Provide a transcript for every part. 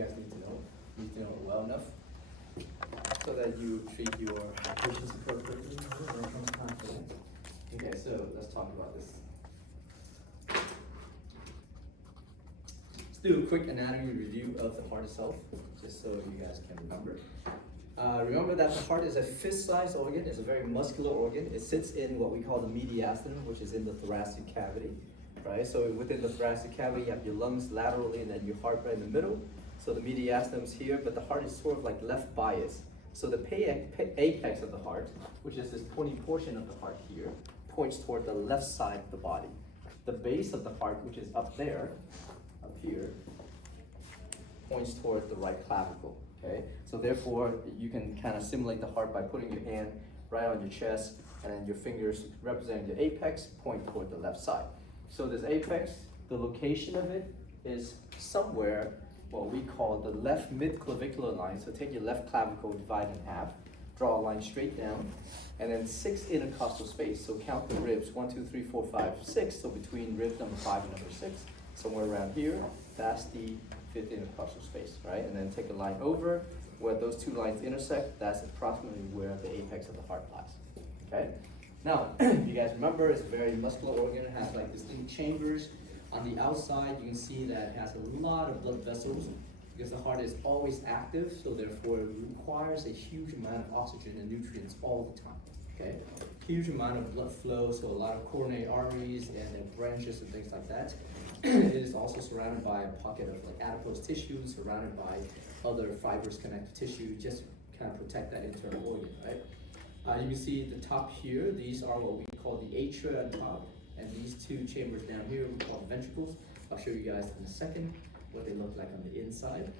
guys need to know. You need to know it well enough so that you treat your patients appropriately when it comes time for that. Okay, so let's talk about this. Let's do a quick anatomy review of the heart itself, just so you guys can remember. Remember that the heart is a fist-sized organ. It's a very muscular organ. It sits in what we call the mediastinum, which is in the thoracic cavity, right? So within the thoracic cavity, you have your lungs laterally and then your heart right in the middle. So the mediastinum is here, but the heart is sort of like left biased. So the apex of the heart, which is this pointy portion of the heart here, points toward the left side of the body. The base of the heart, which is up there, up here, points toward the right clavicle. Okay, so therefore you can kind of simulate the heart by putting your hand right on your chest, and then your fingers representing the apex point toward the left side. So this apex, the location of it is somewhere what we call the left mid-clavicular line. So take your left clavicle, divide in half, draw a line straight down, and then 6 intercostal space. So count the ribs, 1, 2, 3, 4, 5, 6. So between rib number 5 and number 6, somewhere around here, that's the 5th intercostal space, right? And then take a line over where those two lines intersect. That's approximately where the apex of the heart lies. Okay. Now, if you guys remember, it's a very muscular organ. It has like distinct chambers. On the outside, you can see that it has a lot of blood vessels because the heart is always active. So therefore, it requires a huge amount of oxygen and nutrients all the time. Okay. Huge amount of blood flow. So a lot of coronary arteries and branches and things like that. It is also surrounded by a pocket of like adipose tissue, surrounded by other fibrous connective tissue, just to kind of protect that internal organ, right? You can see the top here, these are what we call the atria on top, and these two chambers down here we call the ventricles. I'll show you guys in a second what they look like on the inside.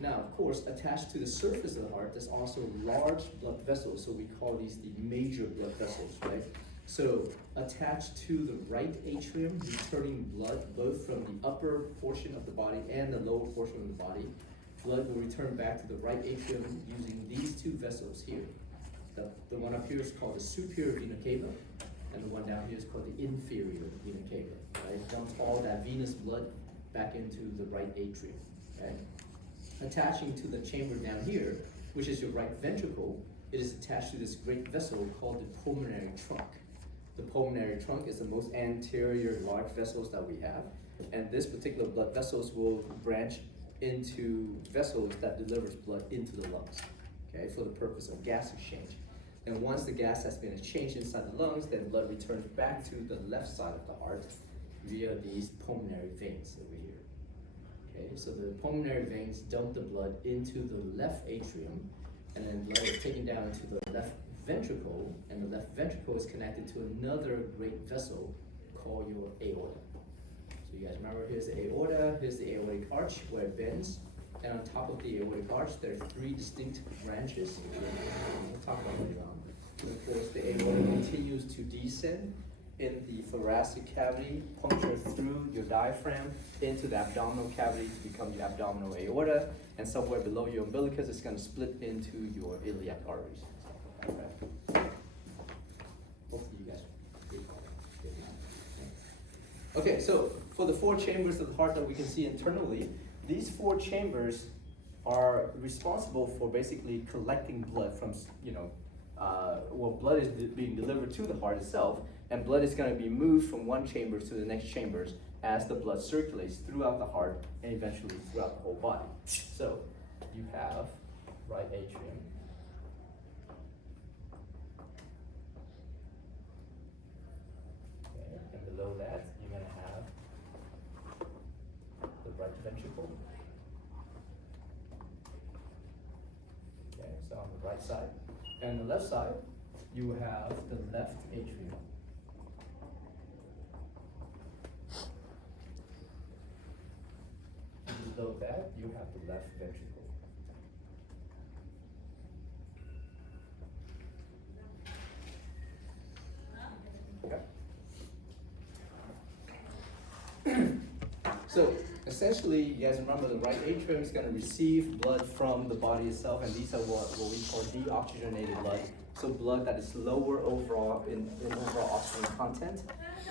Now, of course, attached to the surface of the heart, there's also large blood vessels, so we call these the major blood vessels, right? So attached to the right atrium, returning blood both from the upper portion of the body and the lower portion of the body. Blood will return back to the right atrium using these two vessels here. The one up here is called the superior vena cava, and the one down here is called the inferior vena cava. Right? It dumps all that venous blood back into the right atrium. Okay? Attaching to the chamber down here, which is your right ventricle, it is attached to this great vessel called the pulmonary trunk. The pulmonary trunk is the most anterior large vessels that we have, and this particular blood vessels will branch into vessels that delivers blood into the lungs, okay, for the purpose of gas exchange. And once the gas has been exchanged inside the lungs, then blood returns back to the left side of the heart via these pulmonary veins over here. Okay, so the pulmonary veins dump the blood into the left atrium, and then blood is taken down into the left ventricle, and the left ventricle is connected to another great vessel called your aorta. So you guys remember, here's the aorta, here's the aortic arch where it bends, and on top of the aortic arch there are 3 distinct branches. We'll talk about later on. And of course, the aorta continues to descend in the thoracic cavity, puncture through your diaphragm into the abdominal cavity to become the abdominal aorta, and somewhere below your umbilicus it's going to split into your iliac arteries. Okay. Hopefully you guys recall that. Okay, so for the 4 chambers of the heart that we can see internally, these 4 chambers are responsible for basically collecting blood from, blood is being delivered to the heart itself, and blood is going to be moved from one chamber to the next chambers as the blood circulates throughout the heart and eventually throughout the whole body. So you have right atrium. Okay, and below that you're going to have the right ventricle. Okay, so on the right side. And the left side, you have the left atrium. Below that, you have the left ventricle. Okay. So essentially, you guys remember the right atrium is going to receive blood from the body itself, and these are what we call deoxygenated blood. So blood that is lower overall in overall oxygen content,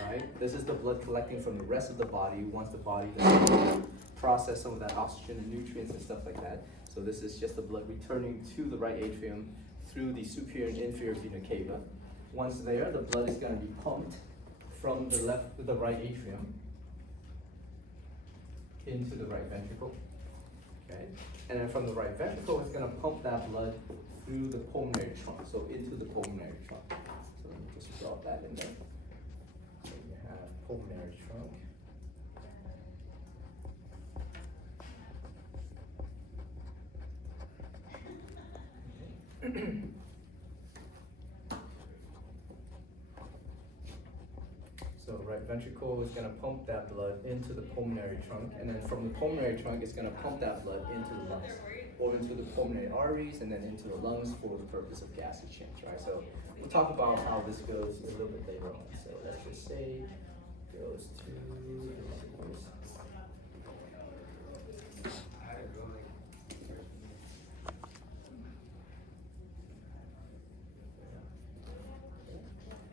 right? This is the blood collecting from the rest of the body once the body does process some of that oxygen and nutrients and stuff like that. So this is just the blood returning to the right atrium through the superior and inferior vena cava. Once there, the blood is going to be pumped from the left to the right atrium into the right ventricle. Okay, and then from the right ventricle, it's going to pump that blood through the pulmonary trunk, so into the pulmonary trunk. So let me just drop that in there. So you have pulmonary trunk. So right ventricle is going to pump that blood into the pulmonary trunk, and then from the pulmonary trunk, it's going to pump that blood into the lungs, or into the pulmonary arteries, and then into the lungs for the purpose of gas exchange, right? So we'll talk about how this goes a little bit later on. So let's just say it goes to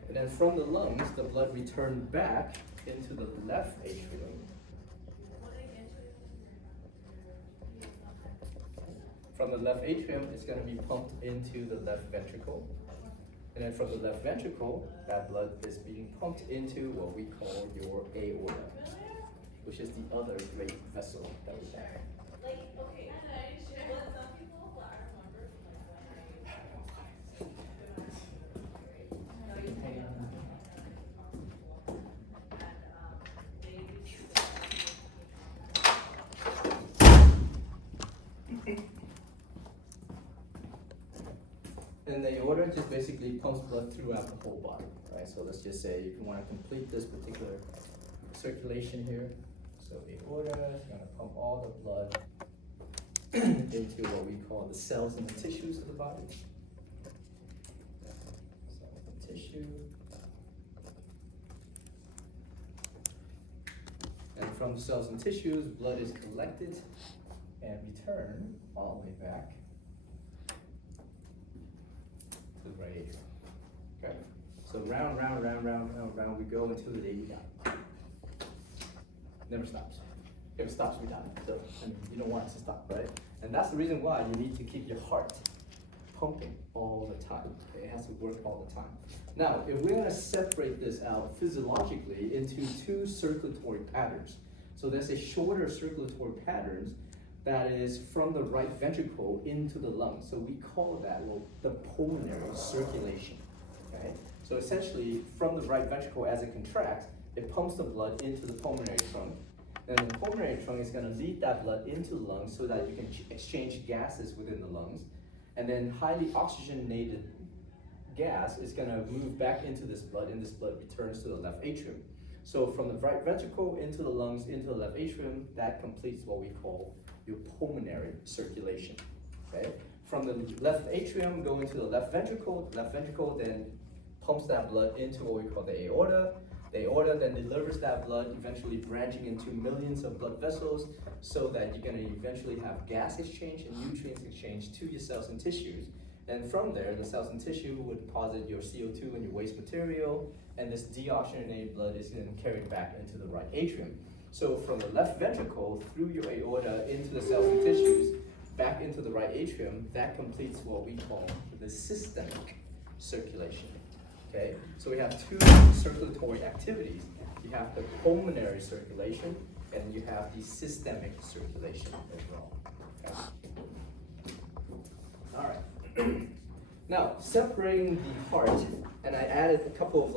and then from the lungs, the blood returned back into the left atrium. From the left atrium, it's going to be pumped into the left ventricle. And then from the left ventricle, that blood is being pumped into what we call your aorta, which is the other great vessel that we have. And the aorta just basically pumps blood throughout the whole body, right? So let's just say if you want to complete this particular circulation here, so the aorta is going to pump all the blood into what we call the cells and the tissues of the body. Cells and tissue. And from the cells and tissues, blood is collected and returned all the way back to the right atrium. Okay? So round we go until the day we die. Never stops. If it stops, we die. So I mean, you don't want it to stop, right? And that's the reason why you need to keep your heart pumping all the time. Okay? It has to work all the time. Now, if we're going to separate this out physiologically into two circulatory patterns, so there's a shorter circulatory pattern that is from the right ventricle into the lungs. So we call that the pulmonary circulation. Okay? So essentially, from the right ventricle, as it contracts, it pumps the blood into the pulmonary trunk. Then the pulmonary trunk is going to lead that blood into the lungs so that you can exchange gases within the lungs. And then highly oxygenated gas is going to move back into this blood, and this blood returns to the left atrium. So from the right ventricle into the lungs, into the left atrium, that completes what we call your pulmonary circulation. Okay? From the left atrium going to the left ventricle then pumps that blood into what we call the aorta. The aorta then delivers that blood, eventually branching into millions of blood vessels, so that you're going to eventually have gas exchange and nutrients exchange to your cells and tissues. And from there, the cells and tissue would deposit your CO2 and your waste material, and this deoxygenated blood is then carried back into the right atrium. So from the left ventricle through your aorta into the cells and tissues, back into the right atrium, that completes what we call the systemic circulation. Okay, so we have two circulatory activities. You have the pulmonary circulation, and you have the systemic circulation as well. Okay. All right. Now, separating the heart, and I added a couple of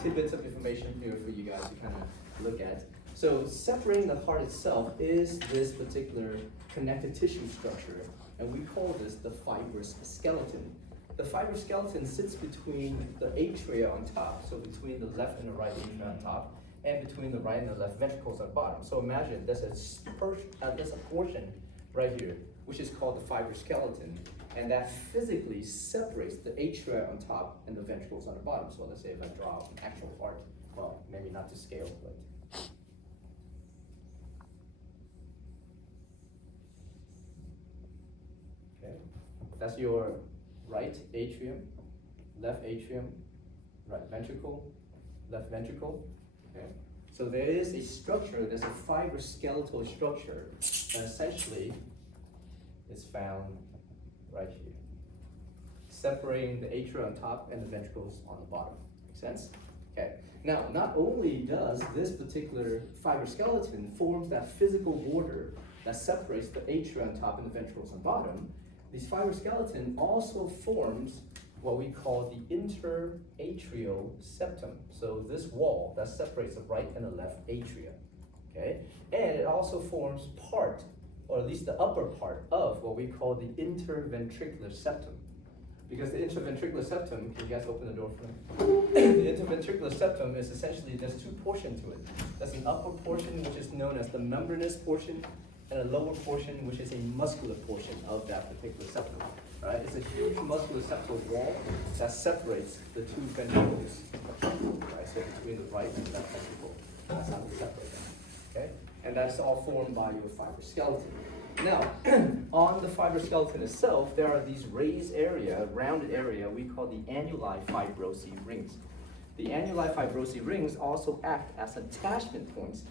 tidbits of information here for you guys to kind of look at. So separating the heart itself is this particular connective tissue structure, and we call this the fibrous skeleton. The fibrous skeleton sits between the atria on top, so between the left and the right atria on top, and between the right and the left ventricles at the bottom. So imagine there's a portion right here, which is called the fibrous skeleton, and that physically separates the atria on top and the ventricles on the bottom. So let's say if I draw an actual heart, well, maybe not to scale, but okay, that's your right atrium, left ventricle, left ventricle. Okay, So there is a structure, there's a fibroskeletal structure that essentially is found right here, separating the atria on top and the ventricles on the bottom. Make sense? Okay. Now, not only does this particular fibroskeleton forms that physical border that separates the atria on top and the ventricles on bottom, this fibroskeleton also forms what we call the interatrial septum. So this wall that separates the right and the left atria, okay? And it also forms part, or at least the upper part of what we call the interventricular septum. Because the interventricular septum, can you guys open the door for me? The interventricular septum is essentially, there's two portions to it. There's an upper portion, which is known as the membranous portion, and a lower portion, which is a muscular portion of that particular septum. Right? It's a huge muscular septal wall that separates the two ventricles. Right? So between the right and left ventricle, that's how we separate them. Okay? And that's all formed by your fibroskeleton. Now, on the fibroskeleton itself, there are these raised area, rounded area, we call the annuli fibrosi rings. The annuli fibrosi rings also act as attachment points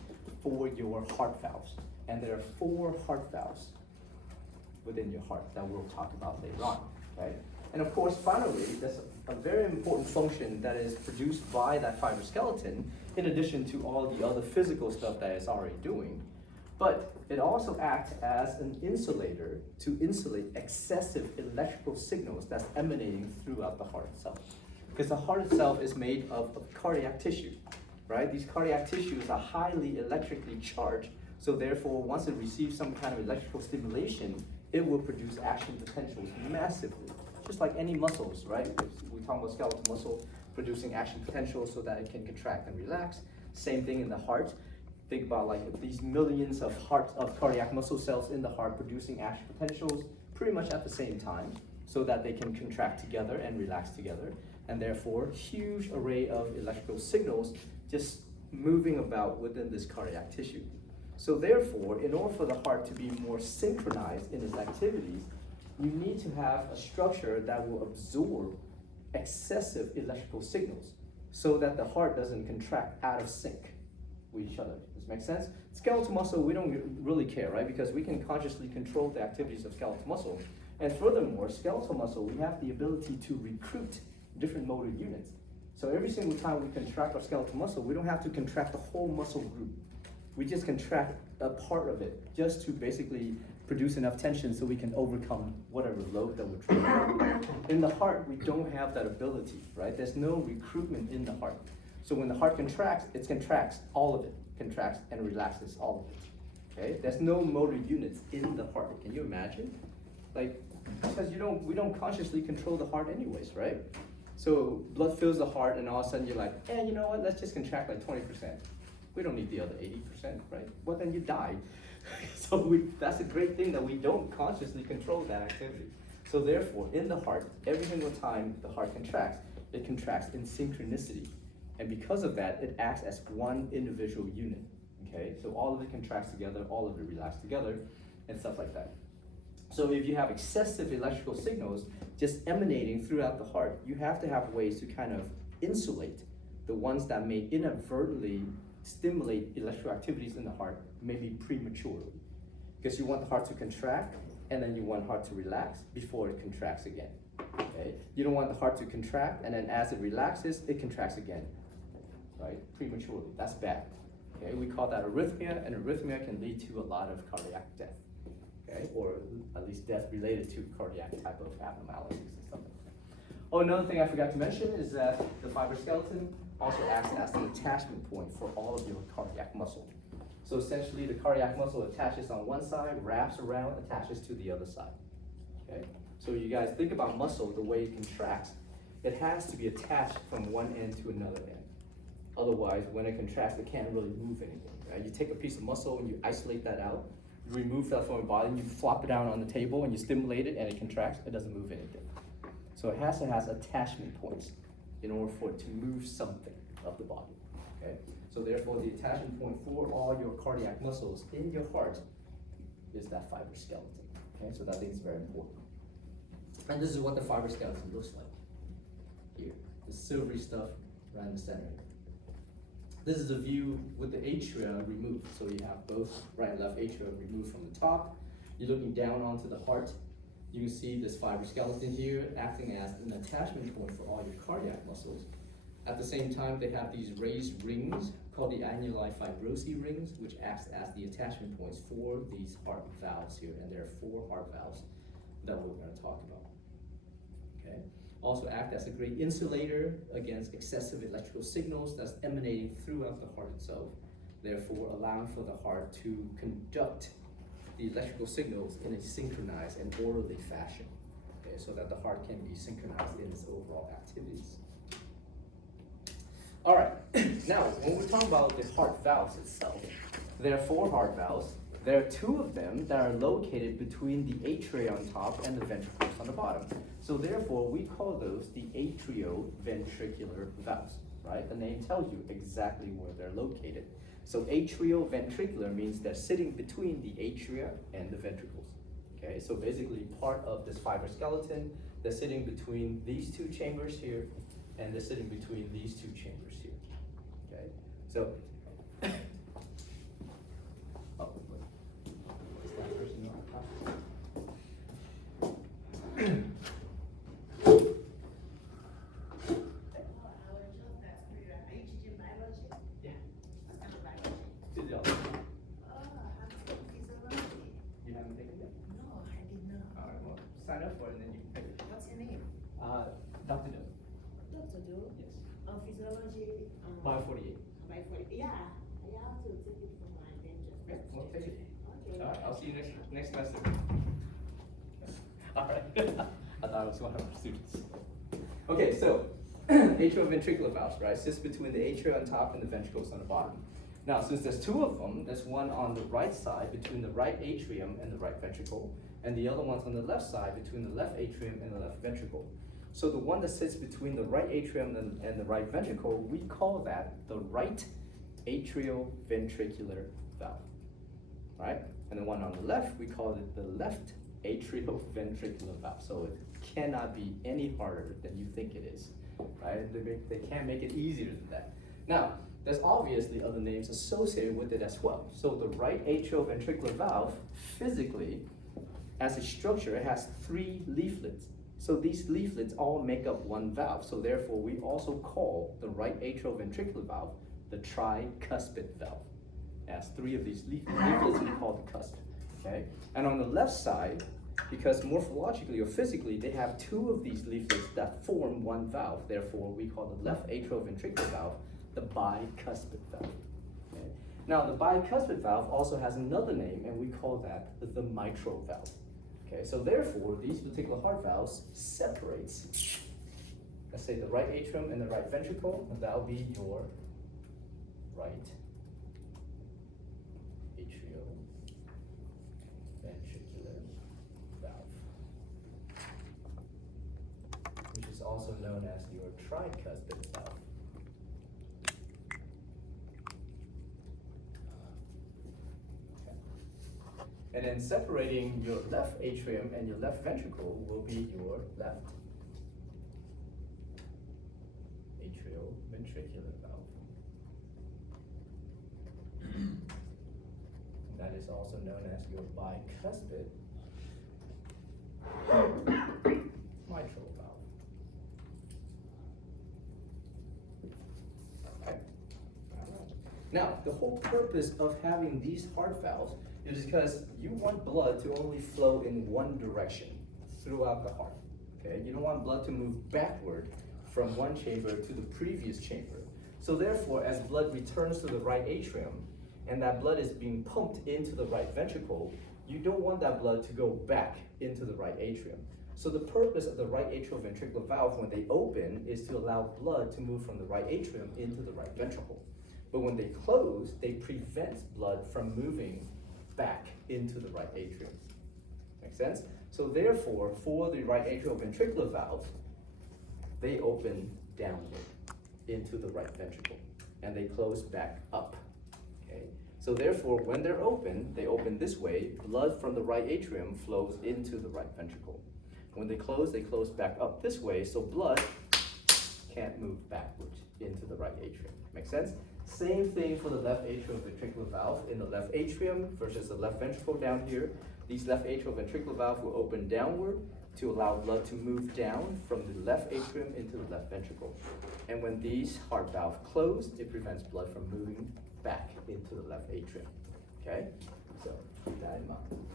for your heart valves. And there are 4 heart valves within your heart that we'll talk about later on, okay? And of course, finally, there's a very important function that is produced by that fibroskeleton, in addition to all the other physical stuff that it's already doing. But it also acts as an insulator to insulate excessive electrical signals that's emanating throughout the heart itself. Because the heart itself is made of cardiac tissue, right? These cardiac tissues are highly electrically charged, so therefore, once it receives some kind of electrical stimulation, it will produce action potentials massively. Just like any muscles, right? We talk about skeletal muscle producing action potentials so that it can contract and relax. Same thing in the heart. Think about like these millions of cardiac muscle cells in the heart producing action potentials pretty much at the same time so that they can contract together and relax together. And therefore, huge array of electrical signals just moving about within this cardiac tissue. So therefore, in order for the heart to be more synchronized in its activities, you need to have a structure that will absorb excessive electrical signals so that the heart doesn't contract out of sync with each other. Does that make sense? Skeletal muscle, we don't really care, right? Because we can consciously control the activities of skeletal muscle. And furthermore, skeletal muscle, we have the ability to recruit different motor units. So every single time we contract our skeletal muscle, we don't have to contract the whole muscle group. We just contract a part of it just to basically produce enough tension so we can overcome whatever load that we're trying. In the heart, we don't have that ability, right? There's no recruitment in the heart. So when the heart contracts, it contracts all of it, contracts and relaxes all of it. Okay? There's no motor units in the heart. Can you imagine? Like, because we don't consciously control the heart anyways, right? So blood fills the heart and all of a sudden you're like, you know what, let's just contract like 20%. We don't need the other 80%, right? Well, then you die. So that's a great thing that we don't consciously control that activity. So therefore, in the heart, every single time the heart contracts, it contracts in synchronicity. And because of that, it acts as one individual unit, okay? So all of it contracts together, all of it relaxes together, and stuff like that. So if you have excessive electrical signals just emanating throughout the heart, you have to have ways to kind of insulate the ones that may inadvertently stimulate electrical activities in the heart, maybe prematurely. Because you want the heart to contract, and then you want the heart to relax before it contracts again. Okay? You don't want the heart to contract, and then as it relaxes, it contracts again, right? Prematurely. That's bad. Okay? We call that arrhythmia, and arrhythmia can lead to a lot of cardiac death. Okay? Or at least death related to cardiac type of abnormalities and stuff like that. Oh, another thing I forgot to mention is that the fibroskeleton also acts as an attachment point for all of your cardiac muscle. So essentially, the cardiac muscle attaches on one side, wraps around, attaches to the other side. Okay? So you guys think about muscle, the way it contracts, it has to be attached from one end to another end. Otherwise, when it contracts, it can't really move anything. Right? You take a piece of muscle and you isolate that out, you remove that from your body, and you flop it down on the table and you stimulate it and it contracts, it doesn't move anything. So it has to have attachment points in order for it to move something of the body. Okay? So therefore, the attachment point for all your cardiac muscles in your heart is that fibroskeleton. Okay? So that thing is very important. And this is what the fibroskeleton looks like here. The silvery stuff right in the center. This is a view with the atria removed. So you have both right and left atria removed from the top. You're looking down onto the heart. You can see this fibroskeleton here acting as an attachment point for all your cardiac muscles. At the same time, they have these raised rings called the annuli fibrosi rings, which acts as the attachment points for these heart valves here. And there are 4 heart valves that we're going to talk about. Okay. Also act as a great insulator against excessive electrical signals that's emanating throughout the heart itself, therefore allowing for the heart to conduct the electrical signals in a synchronized and orderly fashion, okay, so that the heart can be synchronized in its overall activities. All right, now when we talk about the heart valves itself, there are 4 heart valves. There are 2 of them that are located between the atria on top and the ventricles on the bottom. So therefore, we call those the atrioventricular valves, right? The name tells you exactly where they're located. So atrioventricular means they're sitting between the atria and the ventricles, okay? So basically part of this fibroskeleton, they're sitting between these 2 chambers here, and they're sitting between these 2 chambers here, okay? So, sign up for it and then you can pick it. What's your name? Dr. Doe. Dr. Joe? Yes. Physiology. Bio 48. By 40. Yeah, I have to take it for my dentist. Okay, we'll take it. Okay. All right, I'll see you next semester. All right. I thought it was one of our students. Okay, so atrioventricular valves, right? Sits between the atria on top and the ventricles on the bottom. Now, since there's 2 of them, there's one on the right side between the right atrium and the right ventricle, and the other one's on the left side between the left atrium and the left ventricle. So the one that sits between the right atrium and the right ventricle, we call that the right atrioventricular valve, right? And the one on the left, we call it the left atrioventricular valve. So it cannot be any harder than you think it is, right? They can't make it easier than that. Now, there's obviously other names associated with it as well. So the right atrioventricular valve, physically, as a structure, it has 3 leaflets. So these leaflets all make up one valve. So therefore, we also call the right atrioventricular valve the tricuspid valve. It has 3 of these leaflets we call the cusp, okay? And on the left side, because morphologically or physically, they have 2 of these leaflets that form one valve. Therefore, we call the left atrioventricular valve the bicuspid valve, okay? Now, the bicuspid valve also has another name, and we call that the mitral valve. Okay, so therefore, these particular heart valves separates, let's say the right atrium and the right ventricle, and that'll be your right atrioventricular valve, which is also known as your tricuspid valve. And then separating your left atrium and your left ventricle will be your left atrioventricular valve. And that is also known as your bicuspid mitral valve. Okay. All right. Now, the whole purpose of having these heart valves is because you want blood to only flow in one direction throughout the heart, okay? You don't want blood to move backward from one chamber to the previous chamber. So therefore, as blood returns to the right atrium, and that blood is being pumped into the right ventricle, you don't want that blood to go back into the right atrium. So the purpose of the right atrioventricular valve when they open is to allow blood to move from the right atrium into the right ventricle. But when they close, they prevent blood from moving back into the right atrium. Make sense? So therefore, for the right atrioventricular valve, they open downward into the right ventricle, and they close back up, okay? So therefore, when they're open, they open this way, blood from the right atrium flows into the right ventricle. When they close back up this way, so blood can't move backwards into the right atrium. Make sense? Same thing for the left atrioventricular valve in the left atrium versus the left ventricle down here. These left atrioventricular valve will open downward to allow blood to move down from the left atrium into the left ventricle. And when these heart valves close, it prevents blood from moving back into the left atrium. Okay? So keep that in mind.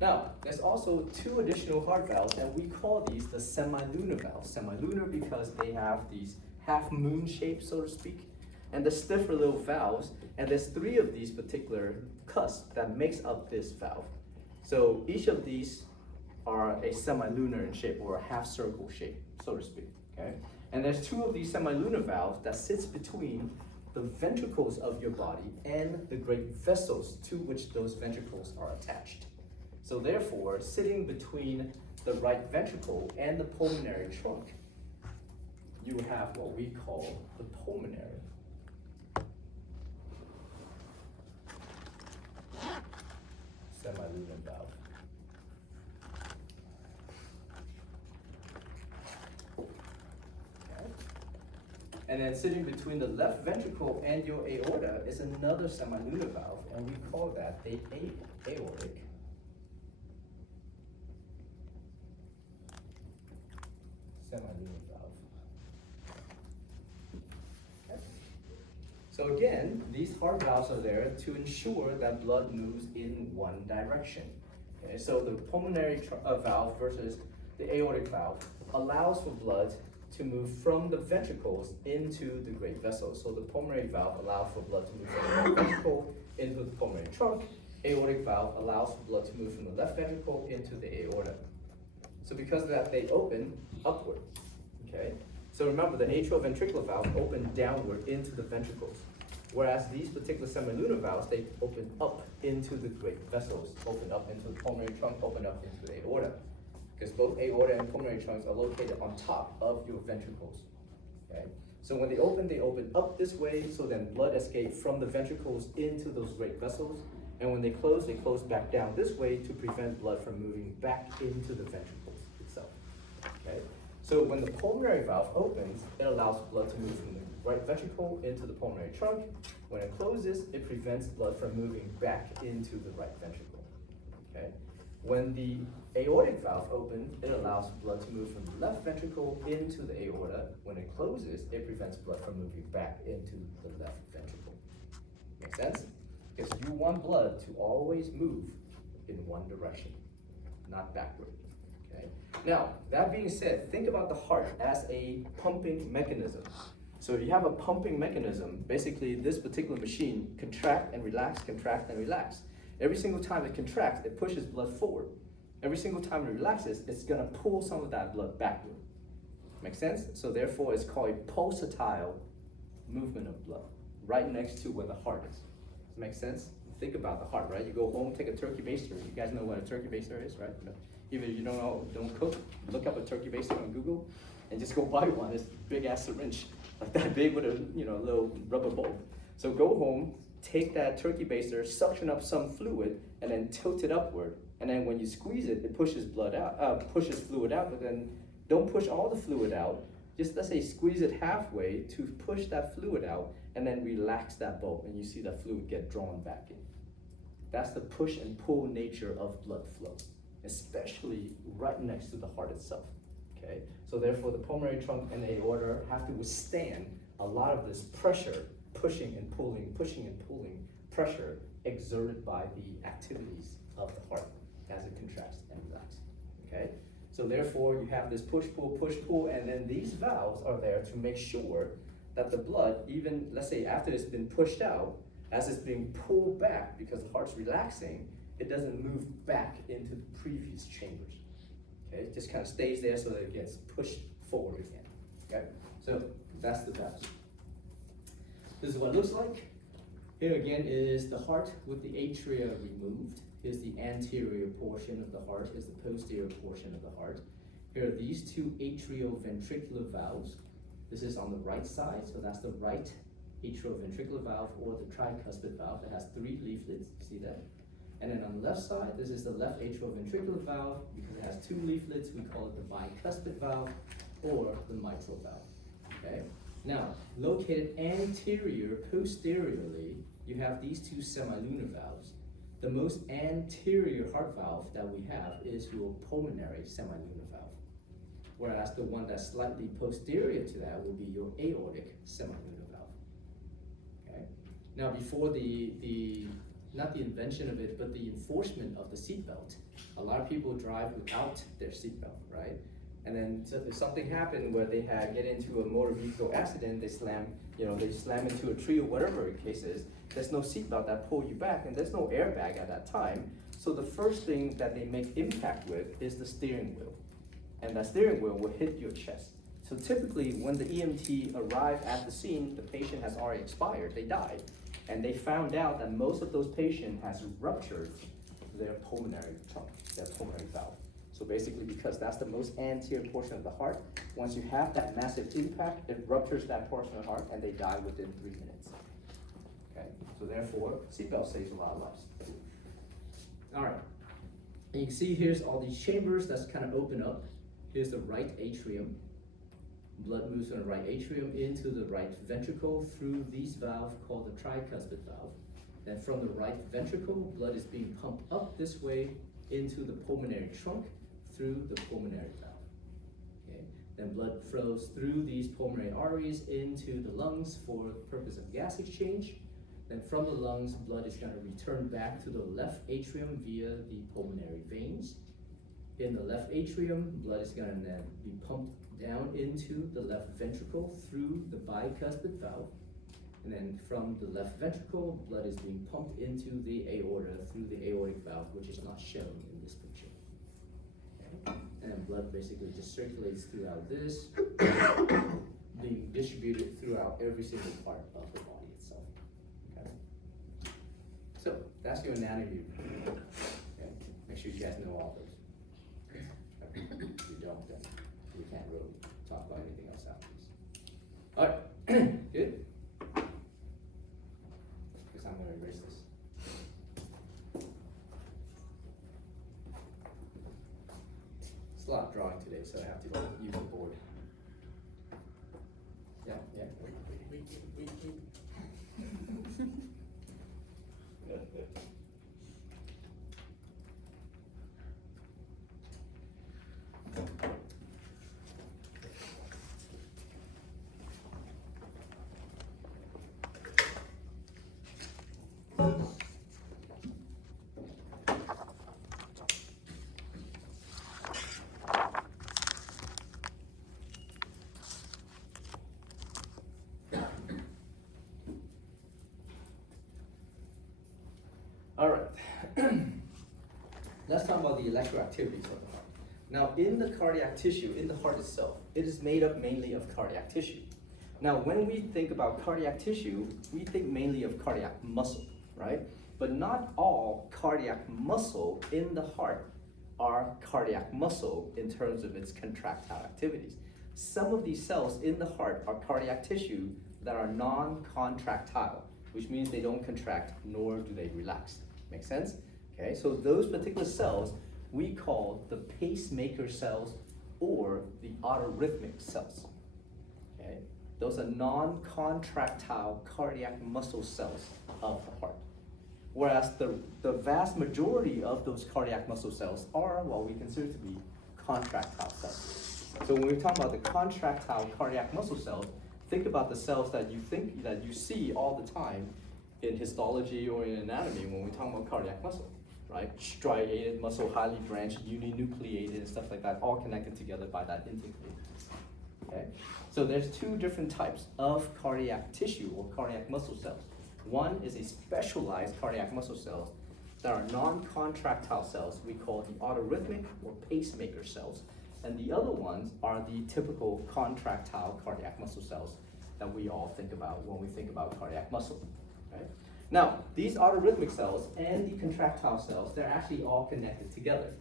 Now, there's also two additional heart valves, and we call these the semilunar valves. Semilunar because they have these half moon shapes, so to speak, and the stiffer little valves, and there's three of these particular cusps that makes up this valve. So each of these are a semilunar in shape, or a half circle shape, so to speak, okay? And there's two of these semilunar valves that sits between the ventricles of your body and the great vessels to which those ventricles are attached. So therefore, sitting between the right ventricle and the pulmonary trunk, you have what we call the pulmonary semilunar valve. Okay. And then sitting between the left ventricle and your aorta is another semilunar valve, and we call that the aortic semilunar valve. Okay. So again, these heart valves are there to ensure that blood moves in one direction. Okay, so the pulmonary valve versus the aortic valve allows for blood to move from the ventricles into the great vessels. So the pulmonary valve allows for blood to move from the right ventricle into the pulmonary trunk. Aortic valve allows for blood to move from the left ventricle into the aorta. So because of that, they open upward, okay? So remember, the atrioventricular valve open downward into the ventricles, whereas these particular semilunar valves, they open up into the great vessels, open up into the pulmonary trunk, open up into the aorta, because both aorta and pulmonary trunks are located on top of your ventricles, okay? So when they open up this way, so then blood escapes from the ventricles into those great vessels, and when they close back down this way to prevent blood from moving back into the ventricles itself, okay? So when the pulmonary valve opens, it allows blood to move from the right ventricle into the pulmonary trunk. When it closes, it prevents blood from moving back into the right ventricle, okay? When the aortic valve opens, it allows blood to move from the left ventricle into the aorta. When it closes, it prevents blood from moving back into the left ventricle. Make sense? Because you want blood to always move in one direction, not backward, okay? Now, that being said, think about the heart as a pumping mechanism. So if you have a pumping mechanism, basically this particular machine contract and relax, contract and relax. Every single time it contracts, it pushes blood forward. Every single time it relaxes, it's gonna pull some of that blood backward. Make sense? So therefore, it's called a pulsatile movement of blood, right next to where the heart is. Does that make sense? Think about the heart, right? You go home, take a turkey baster. You guys know what a turkey baster is, right? Even if you don't cook, look up a turkey baster on Google and just go buy one. It's a big ass syringe, like that big with a little rubber bulb. So go home, take that turkey baster, suction up some fluid, and then tilt it upward. And then when you squeeze it, it pushes blood out, pushes fluid out. But then don't push all the fluid out. Just let's say squeeze it halfway to push that fluid out, and then relax that bulb, and you see that fluid get drawn back in. That's the push and pull nature of blood flow, especially right next to the heart itself, okay? So therefore, the pulmonary trunk and the aorta have to withstand a lot of this pressure, pushing and pulling pressure exerted by the activities of the heart as it contracts and relaxes, okay? So therefore, you have this push-pull, and then these valves are there to make sure that the blood, even, let's say, after it's been pushed out, as it's being pulled back, because the heart's relaxing, it doesn't move back into the previous chambers, okay? It just kind of stays there so that it gets pushed forward again, okay? So that's the valves. This is what it looks like. Here again is the heart with the atria removed. Here's the anterior portion of the heart. Here's the posterior portion of the heart. Here are these two atrioventricular valves. This is on the right side, so that's the right atrioventricular valve, or the tricuspid valve. It has 3 leaflets, see that? And then on the left side, this is the left atrioventricular valve. Because it has 2 leaflets, we call it the bicuspid valve, or the mitral valve, okay? Now, located posteriorly, you have these two semilunar valves. The most anterior heart valve that we have is your pulmonary semilunar valve, whereas the one that's slightly posterior to that will be your aortic semilunar valve. Okay. Now, before not the invention of it, but the enforcement of the seatbelt, a lot of people drive without their seatbelt, right? And then if something happened where they get into a motor vehicle accident, they slam into a tree or whatever the case is, there's no seatbelt that pull you back, and there's no airbag at that time. So the first thing that they make impact with is the steering wheel. And that steering wheel will hit your chest. So typically when the EMT arrived at the scene, the patient has already expired, they died. And they found out that most of those patients has ruptured their pulmonary trunk, their pulmonary valve. So basically, because that's the most anterior portion of the heart, once you have that massive impact, it ruptures that portion of the heart and they die within 3 minutes. Okay, so therefore, seatbelt saves a lot of lives. All right, and you can see here's all these chambers that's kind of open up. Here's the right atrium. Blood moves from the right atrium into the right ventricle through these valves called the tricuspid valve. Then from the right ventricle, blood is being pumped up this way into the pulmonary trunk through the pulmonary valve. Okay. Then blood flows through these pulmonary arteries into the lungs for the purpose of gas exchange. Then from the lungs, blood is going to return back to the left atrium via the pulmonary veins. In the left atrium, blood is going to then be pumped down into the left ventricle through the bicuspid valve. And then from the left ventricle, blood is being pumped into the aorta through the aortic valve, which is not shown in this picture. Okay. And then blood basically just circulates throughout this, being distributed throughout every single part of the body itself. Okay. So that's your anatomy. Okay. Make sure you guys know all those. If you don't, then we can't really talk about anything else after this. All right, good? Because I'm going to erase this. It's a lot of drawing today, so I have to use the board. Yeah. Wait. All right, let's talk about the electroactivities of the heart. Now, in the cardiac tissue, in the heart itself, it is made up mainly of cardiac tissue. Now, when we think about cardiac tissue, we think mainly of cardiac muscle, right? But not all cardiac muscle in the heart are cardiac muscle in terms of its contractile activities. Some of these cells in the heart are cardiac tissue that are non-contractile, which means they don't contract nor do they relax. Make sense? Okay, so those particular cells we call the pacemaker cells or the autorhythmic cells. Okay, those are non-contractile cardiac muscle cells of the heart. Whereas the vast majority of those cardiac muscle cells are what we consider to be contractile cells. So when we talk about the contractile cardiac muscle cells, think about the cells that you see all the time in histology or in anatomy when we talk about cardiac muscle, right? Striated muscle, highly branched, uninucleated, and stuff like that, all connected together by that intercalated. Okay? So there's two different types of cardiac tissue or cardiac muscle cells. One is a specialized cardiac muscle cells that are non-contractile cells we call the autorhythmic or pacemaker cells. And the other ones are the typical contractile cardiac muscle cells that we all think about when we think about cardiac muscle. Right? Now, these autorhythmic cells and the contractile cells, they're actually all connected together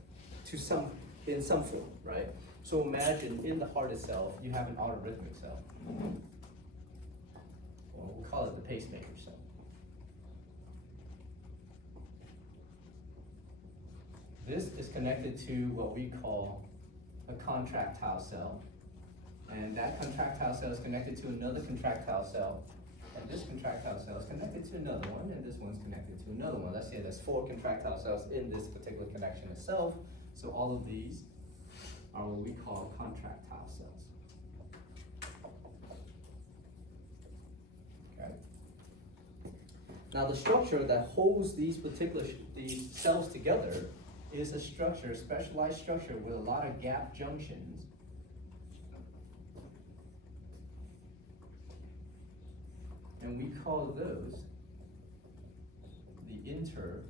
in some form, right? So imagine in the heart itself, you have an autorhythmic cell. Well, we'll call it the pacemaker cell. This is connected to what we call a contractile cell, And that contractile cell is connected to another contractile cell. And this contractile cell is connected to another one, and this one's connected to another one. Let's say there's 4 contractile cells in this particular connection itself. So all of these are what we call contractile cells. Okay. Now the structure that holds these these cells together is a structure, a specialized structure with a lot of gap junctions. And we call those the intercalated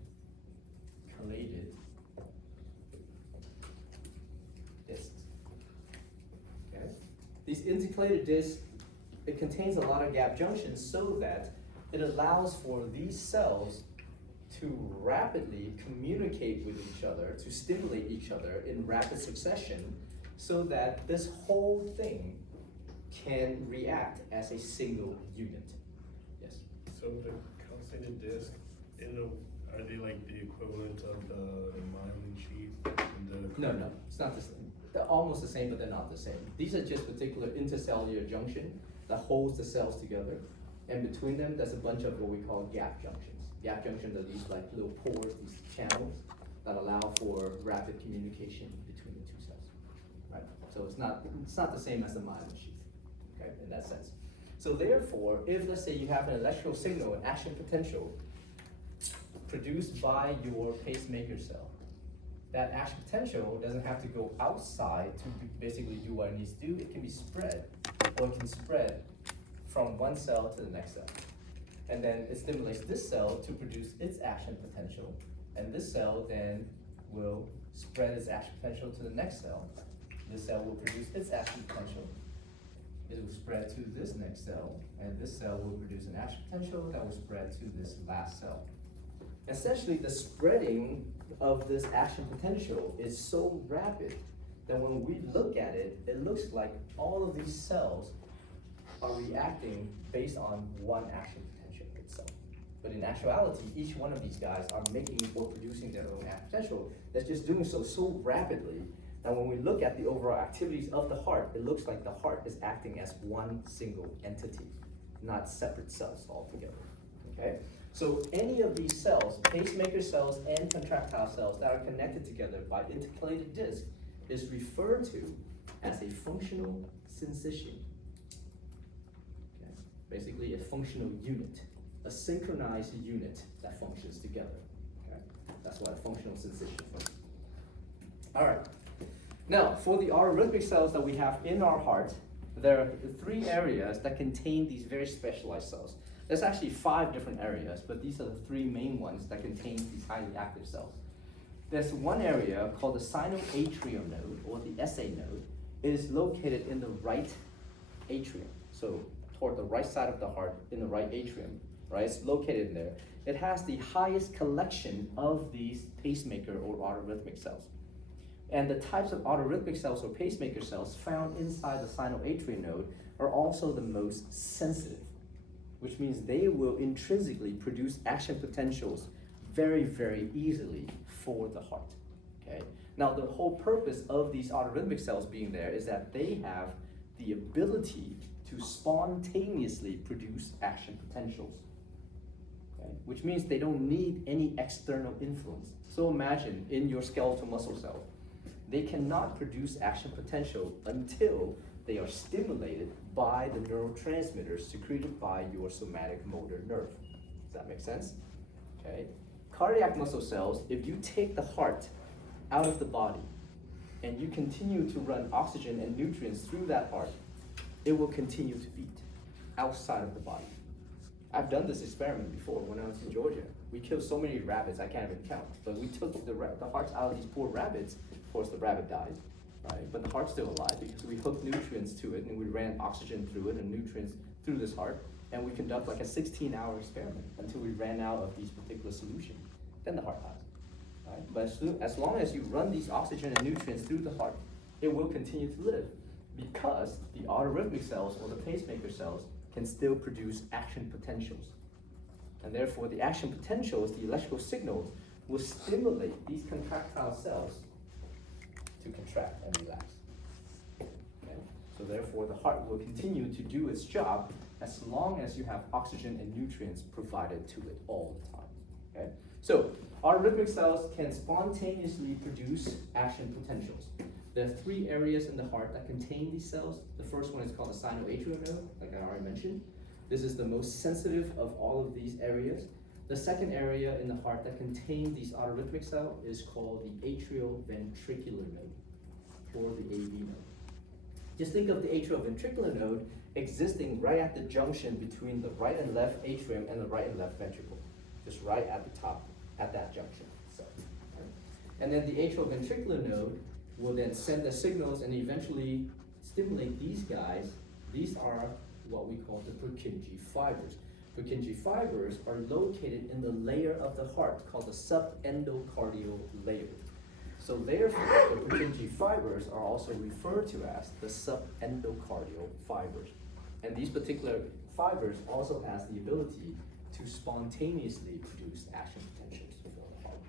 discs. Okay? These intercalated discs, it contains a lot of gap junctions so that it allows for these cells to rapidly communicate with each other, to stimulate each other in rapid succession, so that this whole thing can react as a single unit. Yes? So the calcated disc, are they like the equivalent of the myelin sheath? No, it's not the same. They're almost the same, but they're not the same. These are just particular intercellular junction that holds the cells together. And between them, there's a bunch of what we call gap junctions. Gap junctions are these like little pores, these channels that allow for rapid communication between the two cells, right? So it's not the same as the myelin sheath, okay, in that sense. So therefore, if let's say you have an electrical signal, an action potential produced by your pacemaker cell, that action potential doesn't have to go outside to basically do what it needs to do. It can be spread, or it can spread from one cell to the next cell. And then it stimulates this cell to produce its action potential, and this cell then will spread its action potential to the next cell. This cell will produce its action potential. It will spread to this next cell, and this cell will produce an action potential that will spread to this last cell. Essentially, the spreading of this action potential is so rapid that when we look at it, it looks like all of these cells are reacting based on one action potential itself. But in actuality, each one of these guys are making or producing their own action potential. That's just doing so rapidly that when we look at the overall activities of the heart, it looks like the heart is acting as one single entity, not separate cells altogether, okay? So any of these cells, pacemaker cells and contractile cells that are connected together by intercalated disc is referred to as a functional syncytium. Okay? Basically a functional unit, a synchronized unit that functions together. Okay? That's what a functional syncytium is. All right. Now, for the arrhythmic cells that we have in our heart, there are 3 areas that contain these very specialized cells. There's actually 5 different areas, but these are the 3 main ones that contain these highly active cells. There's one area called the sinoatrial node, or the SA node. It is located in the right atrium, so toward the right side of the heart, in the right atrium, right? It's located in there. It has the highest collection of these pacemaker or autorhythmic cells. And the types of autorhythmic cells or pacemaker cells found inside the sinoatrial node are also the most sensitive, which means they will intrinsically produce action potentials very, very easily for the heart, okay? Now, the whole purpose of these autorhythmic cells being there is that they have the ability to spontaneously produce action potentials, okay? Which means they don't need any external influence. So imagine in your skeletal muscle cell, they cannot produce action potential until they are stimulated by the neurotransmitters secreted by your somatic motor nerve. Does that make sense? Okay. Cardiac muscle cells, if you take the heart out of the body and you continue to run oxygen and nutrients through that heart, it will continue to beat outside of the body. I've done this experiment before when I was in Georgia. We killed so many rabbits, I can't even count. But we took the hearts out of these poor rabbits. Of course, the rabbit died, right? But the heart's still alive because we hooked nutrients to it and we ran oxygen through it and nutrients through this heart. And we conduct like a 16-hour experiment until we ran out of these particular solution. Then the heart dies, right? But as long as you run these oxygen and nutrients through the heart, it will continue to live because the autorhythmic cells or the pacemaker cells can still produce action potentials. And therefore, the action potentials, the electrical signals, will stimulate these contractile cells to contract and relax. Okay? So So therefore, the heart will continue to do its job as long as you have oxygen and nutrients provided to it all the time. Okay? So autorhythmic cells can spontaneously produce action potentials. There are three areas in the heart that contain these cells. The first one is called the sinoatrial node, like I already mentioned. This is the most sensitive of all of these areas. The second area in the heart that contains these autorhythmic cells is called the atrioventricular node, or the AV node. Just think of the atrioventricular node existing right at the junction between the right and left atrium and the right and left ventricle, just right at the top, at that junction. So, right? And then the atrioventricular node will then send the signals and eventually stimulate these guys. These are what we call the Purkinje fibers. Purkinje fibers are located in the layer of the heart called the subendocardial layer. So therefore, the Purkinje fibers are also referred to as the subendocardial fibers. And these particular fibers also has the ability to spontaneously produce action potentials for the heart.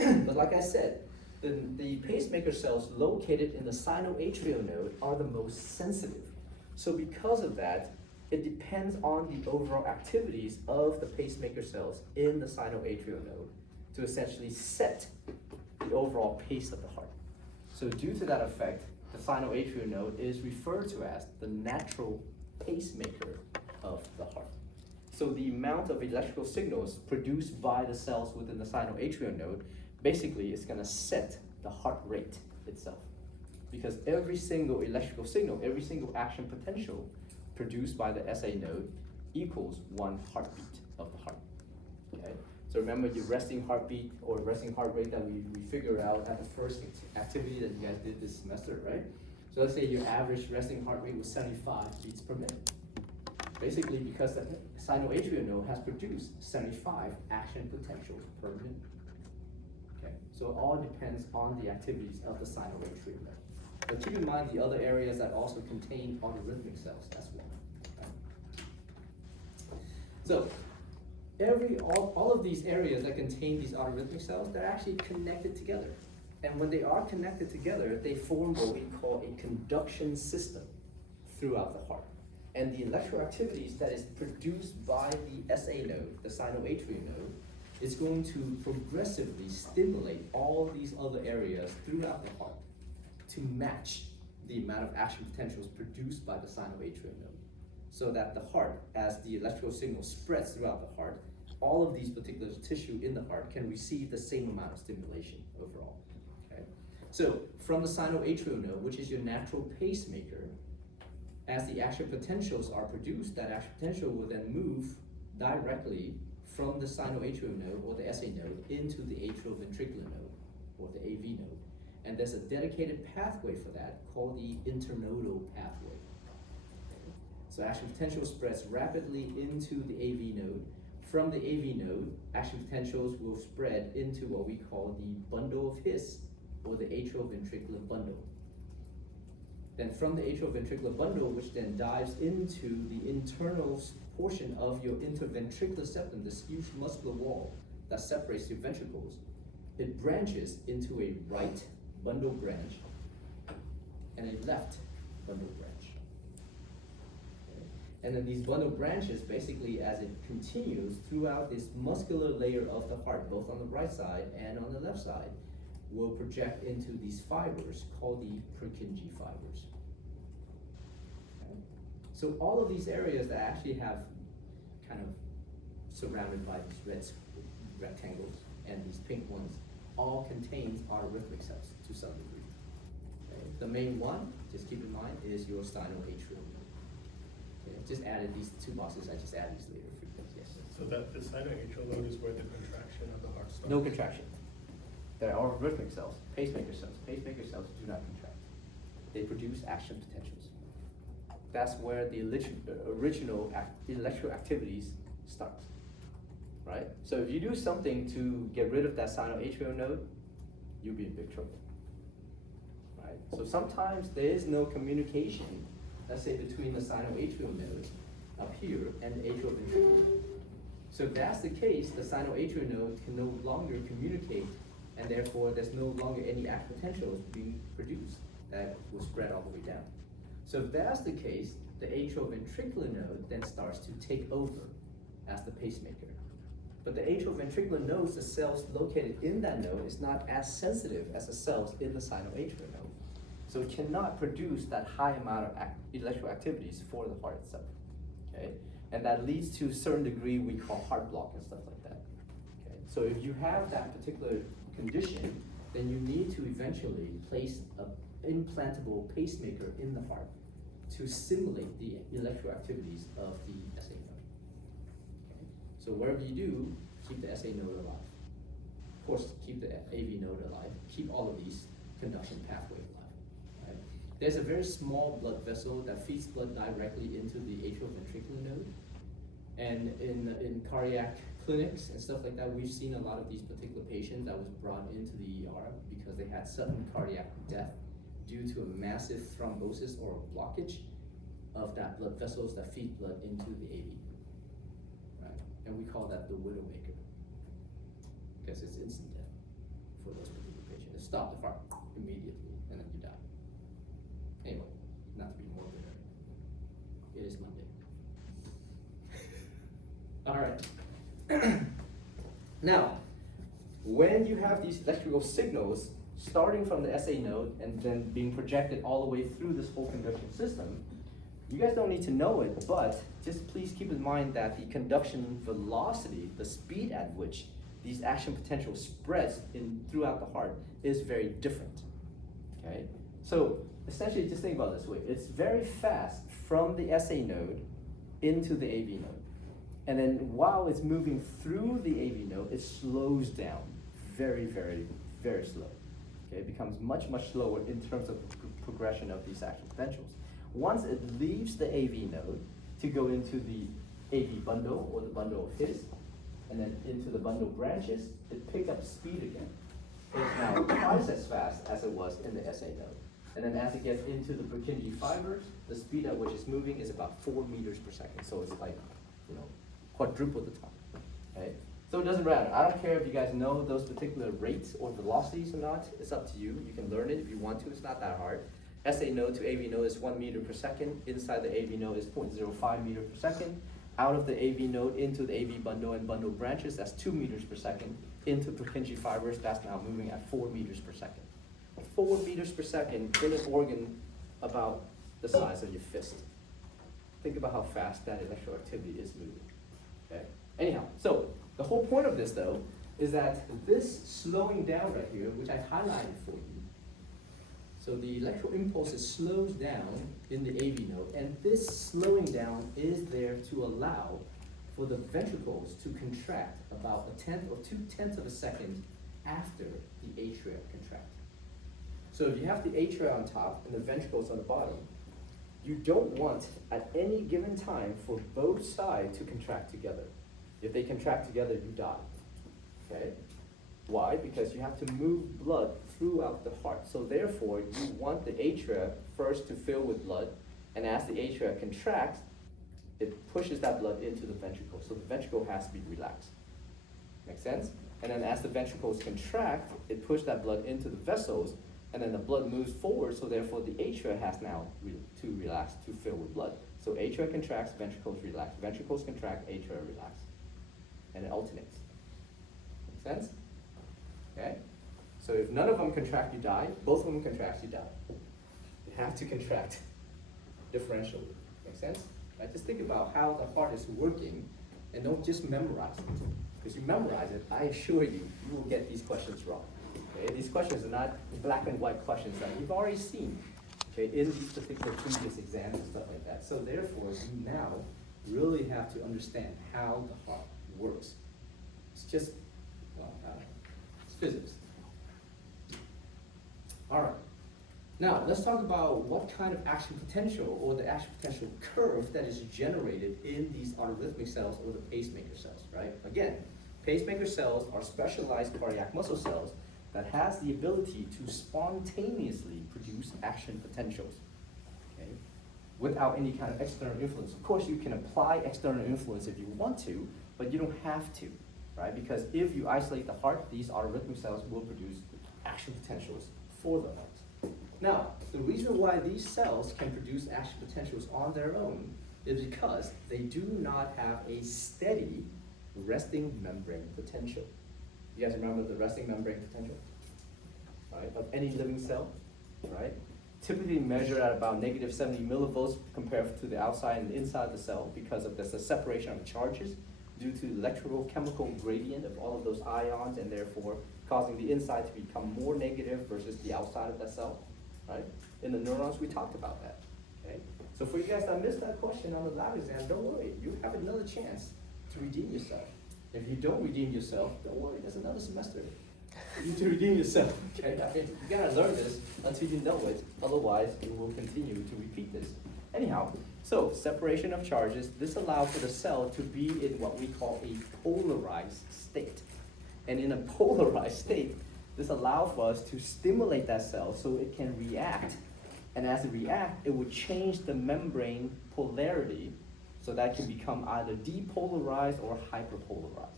Okay? But like I said, the pacemaker cells located in the sinoatrial node are the most sensitive. So because of that, it depends on the overall activities of the pacemaker cells in the sinoatrial node to essentially set the overall pace of the heart. So due to that effect, the sinoatrial node is referred to as the natural pacemaker of the heart. So the amount of electrical signals produced by the cells within the sinoatrial node basically is going to set the heart rate itself. Because every single electrical signal, every single action potential produced by the SA node equals one heartbeat of the heart. Okay? So remember your resting heartbeat or resting heart rate that we figured out at the first activity that you guys did this semester, right? So let's say your average resting heart rate was 75 beats per minute. Basically because the sinoatrial node has produced 75 action potentials per minute. Okay, so it all depends on the activities of the sinoatrial node. But keep in mind the other areas that also contain autorhythmic cells as well. Okay? So all of these areas that contain these autorhythmic cells, they're actually connected together. And when they are connected together, they form what we call a conduction system throughout the heart. And the electrical activities that is produced by the SA node, the sinoatrial node, is going to progressively stimulate all these other areas throughout the heart to match the amount of action potentials produced by the sinoatrial node. So that the heart, as the electrical signal spreads throughout the heart, all of these particular tissue in the heart can receive the same amount of stimulation overall. Okay? So from the sinoatrial node, which is your natural pacemaker, as the action potentials are produced, that action potential will then move directly from the sinoatrial node or the SA node into the atrioventricular node or the AV node. And there's a dedicated pathway for that called the internodal pathway. Okay. So action potential spreads rapidly into the AV node. From the AV node, action potentials will spread into what we call the bundle of His or the atrioventricular bundle. Then from the atrioventricular bundle, which then dives into the internal portion of your interventricular septum, this huge muscular wall that separates your ventricles, it branches into a right bundle branch and a left bundle branch. Okay. And then these bundle branches, basically as it continues throughout this muscular layer of the heart, both on the right side and on the left side, will project into these fibers called the Purkinje fibers. Okay. So all of these areas that actually have kind of surrounded by these red rectangles and these pink ones all contains autorhythmic cells to some degree. Okay. The main one, just keep in mind, is your sinoatrial node. Okay. Just added these two boxes, I just added these later for you guys. Yes. So that the sinoatrial node is where the contraction of the heart starts? No contraction. There are rhythmic cells, pacemaker cells. Pacemaker cells do not contract. They produce action potentials. That's where the original electrical activities starts, right? So if you do something to get rid of that sinoatrial node, you'll be in big trouble, right? So sometimes there is no communication, let's say between the sinoatrial node up here and the atrioventricular node. So if that's the case, the sinoatrial node can no longer communicate, and therefore there's no longer any action potentials being produced. that will spread all the way down. So if that's the case, the atrioventricular node then starts to take over as the pacemaker. But the atrioventricular nodes, the cells located in that node, is not as sensitive as the cells in the sinoatrial node. So it cannot produce that high amount of electrical activities for the heart itself, okay? And that leads to a certain degree we call heart block and stuff like that, okay? So if you have that particular condition, then you need to eventually place an implantable pacemaker in the heart to simulate the electrical activities of the SA node, okay? So whatever you do, keep the SA node alive. Of course, keep the AV node alive, keep all of these conduction pathways alive, right? There's a very small blood vessel that feeds blood directly into the atrioventricular node. And in cardiac clinics and stuff like that, we've seen a lot of these particular patients that was brought into the ER because they had sudden cardiac death due to a massive thrombosis or a blockage of that blood vessels that feed blood into the AV, right? And we call that the widowmaker because it's instant death for those particular patients. It stopped the heart immediately and then you die. Anyway, not to be morbid, it is Monday. All right. Now, when you have these electrical signals starting from the SA node and then being projected all the way through this whole conduction system, you guys don't need to know it, but just please keep in mind that the conduction velocity, the speed at which these action potential spreads throughout the heart is very different, okay? So essentially just think about it this way. It's very fast from the SA node into the AV node. And then while it's moving through the AV node, it slows down very, very, very slow. Okay, it becomes much, much slower in terms of progression of these action potentials. Once it leaves the AV node to go into the AV bundle or the bundle of His, and then into the bundle branches, it picks up speed again. It's now twice as fast as it was in the SA node. And then as it gets into the Purkinje fibers, the speed at which it's moving is about 4 meters per second. So it's like, you know, quadruple the time, okay? So it doesn't matter. I don't care if you guys know those particular rates or velocities or not. It's up to you. You can learn it if you want to. It's not that hard. SA node to AV node is 1 meter per second. Inside the AV node is 0.05 meter per second. Out of the AV node into the AV bundle and bundle branches, that's 2 meters per second. Into Purkinje fibers, that's now moving at 4 meters per second. 4 meters per second in an organ about the size of your fist. Think about how fast that electrical activity is moving. Okay. Anyhow, so the whole point of this though is that this slowing down right here, which I highlighted for you, so the electrical impulses slows down in the AV node, and this slowing down is there to allow for the ventricles to contract about 1/10 or 2/10 of a second after the atria contract. So if you have the atria on top and the ventricles on the bottom, you don't want at any given time for both sides to contract together. If they contract together, you die, okay? Why? Because you have to move blood throughout the heart. So therefore, you want the atria first to fill with blood, and as the atria contracts, it pushes that blood into the ventricle. So the ventricle has to be relaxed. Make sense? And then as the ventricles contract, it pushes that blood into the vessels, and then the blood moves forward, so therefore the atria has now to relax, to fill with blood. So atria contracts, ventricles relax. Ventricles contract, atria relax. And it alternates. Make sense? Okay? So if none of them contract, you die. Both of them contract, you die. You have to contract differentially. Make sense? Right? Just think about how the heart is working, and don't just memorize it. Because you memorize it, I assure you, you will get these questions wrong. Okay? These questions are not black and white questions that you've already seen, okay, in these particular previous exams and stuff like that. So therefore, you now really have to understand how the heart works. It's just, well, it's physics. All right. Now, let's talk about what kind of action potential or the action potential curve that is generated in these autorhythmic cells or the pacemaker cells, right? Again, pacemaker cells are specialized cardiac muscle cells that has the ability to spontaneously produce action potentials, okay, without any kind of external influence. Of course, you can apply external influence if you want to, but you don't have to, right? Because if you isolate the heart, these autorhythmic cells will produce action potentials for the heart. Now, the reason why these cells can produce action potentials on their own is because they do not have a steady resting membrane potential. You guys remember the resting membrane potential? Right, of any living cell, right? Typically measured at about negative 70 millivolts compared to the outside and inside of the cell because of this separation of charges due to the electrical chemical gradient of all of those ions and therefore causing the inside to become more negative versus the outside of that cell, right? In the neurons, we talked about that, okay? So for you guys that missed that question on the lab exam, don't worry, you have another chance to redeem yourself. If you don't redeem yourself, don't worry, there's another semester. You need to redeem yourself, okay? I mean, you gotta learn this until you know it, otherwise you will continue to repeat this. Anyhow, so separation of charges, this allows for the cell to be in what we call a polarized state. And in a polarized state, this allows for us to stimulate that cell so it can react. And as it reacts, it will change the membrane polarity so that can become either depolarized or hyperpolarized,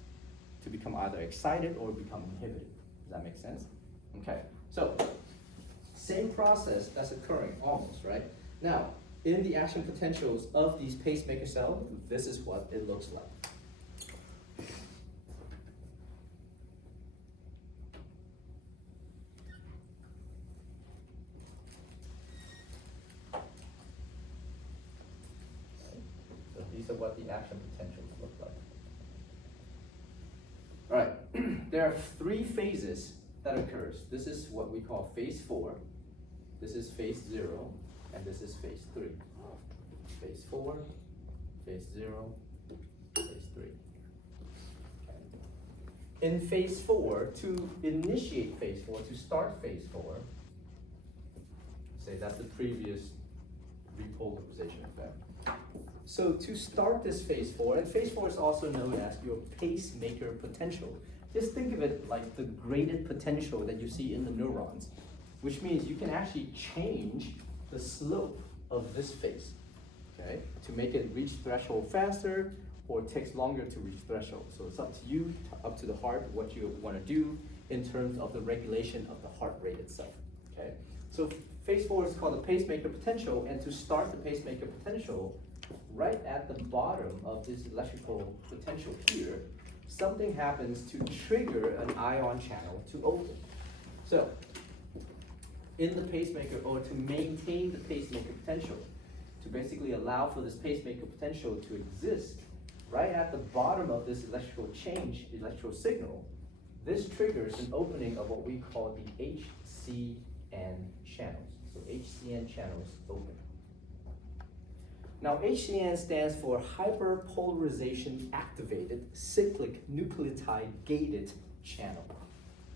to become either excited or become inhibited. Does that make sense? Okay, so same process that's occurring almost, right? Now, in the action potentials of these pacemaker cells, this is what it looks like. So these are what the action potentials look like. All right, there are three phases that occurs. This is what we call phase 4, this is phase 0, and this is phase 3. Phase 4, phase 0, phase 3. Okay. In phase 4, to initiate phase 4, to start phase 4, say that's the previous repolarization effect. So to start this phase 4, and phase 4 is also known as your pacemaker potential. Just think of it like the graded potential that you see in the neurons, which means you can actually change the slope of this phase, okay? To make it reach threshold faster, or it takes longer to reach threshold. So it's up to you, up to the heart, what you want to do in terms of the regulation of the heart rate itself, okay? So phase 4 is called the pacemaker potential, and to start the pacemaker potential, right at the bottom of this electrical potential here, something happens to trigger an ion channel to open. So, in the pacemaker, or to maintain the pacemaker potential, to basically allow for this pacemaker potential to exist, right at the bottom of this electrical signal, this triggers an opening of what we call the HCN channels. So HCN channels open. Now HCN stands for hyperpolarization activated cyclic nucleotide gated channel.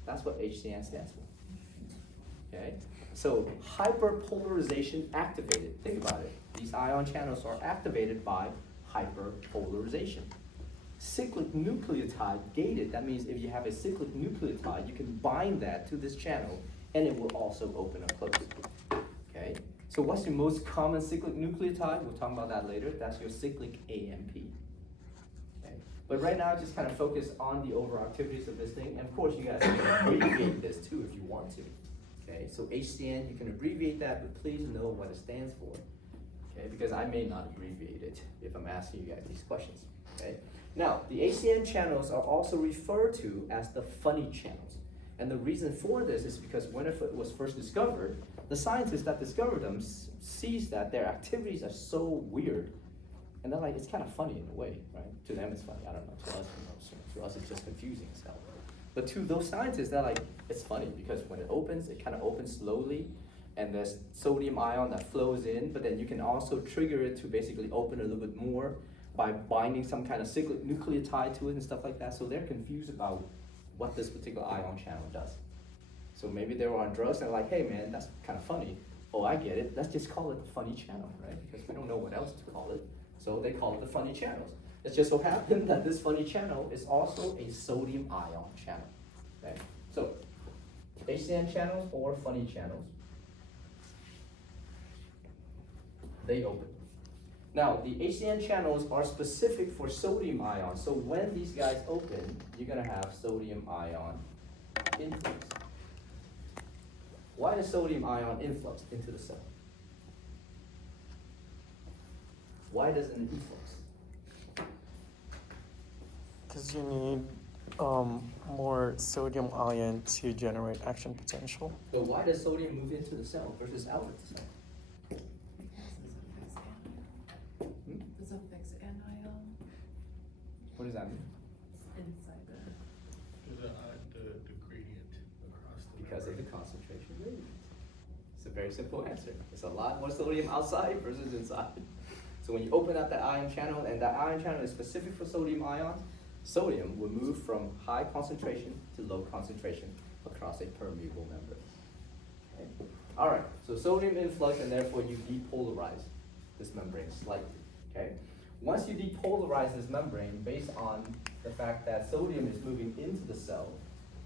That's what HCN stands for. Okay? So hyperpolarization activated. Think about it. These ion channels are activated by hyperpolarization. Cyclic nucleotide gated, that means if you have a cyclic nucleotide, you can bind that to this channel and it will also open or close. Okay? So what's the most common cyclic nucleotide? We'll talk about that later. That's your cyclic AMP. Okay? But right now, just kind of focus on the overall activities of this thing. And of course, you guys can abbreviate this too if you want to. Okay? So HCN, you can abbreviate that, but please know what it stands for. Okay? Because I may not abbreviate it if I'm asking you guys these questions. Okay? Now, the HCN channels are also referred to as the funny channels. And the reason for this is because when it was first discovered, the scientists that discovered them sees that their activities are so weird. And they're like, it's kind of funny in a way, right? To them it's funny, I don't know, to us, to us it's just confusing as hell. But to those scientists, they're like, it's funny because when it opens, it kind of opens slowly and there's sodium ion that flows in, but then you can also trigger it to basically open a little bit more by binding some kind of cyclic nucleotide to it and stuff like that. So they're confused about what this particular ion channel does. So maybe they were on drugs and they're like, hey man, that's kind of funny. Oh, I get it. Let's just call it the funny channel, right? Because we don't know what else to call it. So they call it the funny channels. It just so happened that this funny channel is also a sodium ion channel. Okay? So HCN channels or funny channels, they open. Now, the HCN channels are specific for sodium ion. So when these guys open, you're gonna have sodium ion influx. Why does sodium ion influx into the cell? Why does it influx? Because you need more sodium ion to generate action potential. So why does sodium move into the cell versus out of the cell? Hmm? There's a fixed anion What does that mean? inside there. The gradient across the. Because of the membrane. concentration gradient. It's a very simple answer. It's a lot more sodium outside versus inside. So when you open up that ion channel, and that ion channel is specific for sodium ions, sodium will move from high concentration to low concentration across a permeable membrane. Okay. All right, so sodium influx, and therefore you depolarize this membrane slightly. Okay. Once you depolarize this membrane based on the fact that sodium is moving into the cell,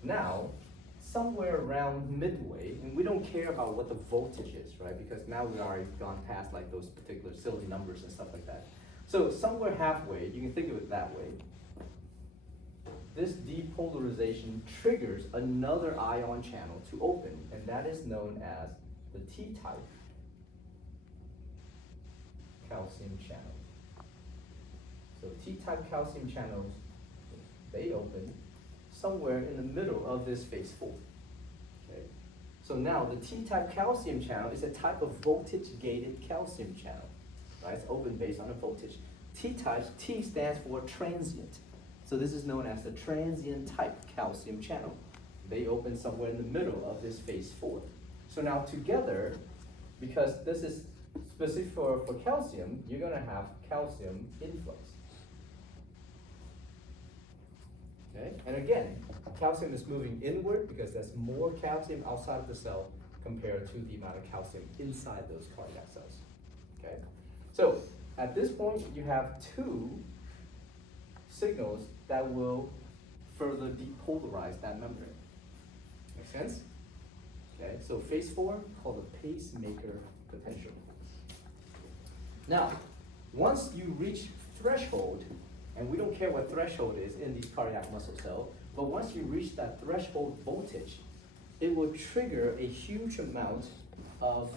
now somewhere around midway, and we don't care about what the voltage is, right? Because now we've already gone past like those particular silly numbers and stuff like that. So somewhere halfway, you can think of it that way. This depolarization triggers another ion channel to open, and that is known as the T-type calcium channel. So T-type calcium channels, they open somewhere in the middle of this phase 4. Okay? So now the T-type calcium channel is a type of voltage-gated calcium channel. Right? It's open based on a voltage. T-type, T stands for transient. So this is known as the transient type calcium channel. They open somewhere in the middle of this phase 4. So now together, because this is specific for calcium, you're gonna have calcium influx. Okay? And again, calcium is moving inward because there's more calcium outside of the cell compared to the amount of calcium inside those cardiac cells. Okay? So at this point, you have two signals that will further depolarize that membrane. Make sense? Okay, so phase 4, called the pacemaker potential. Now, once you reach threshold, and we don't care what threshold is in these cardiac muscle cells, but once you reach that threshold voltage, it will trigger a huge amount of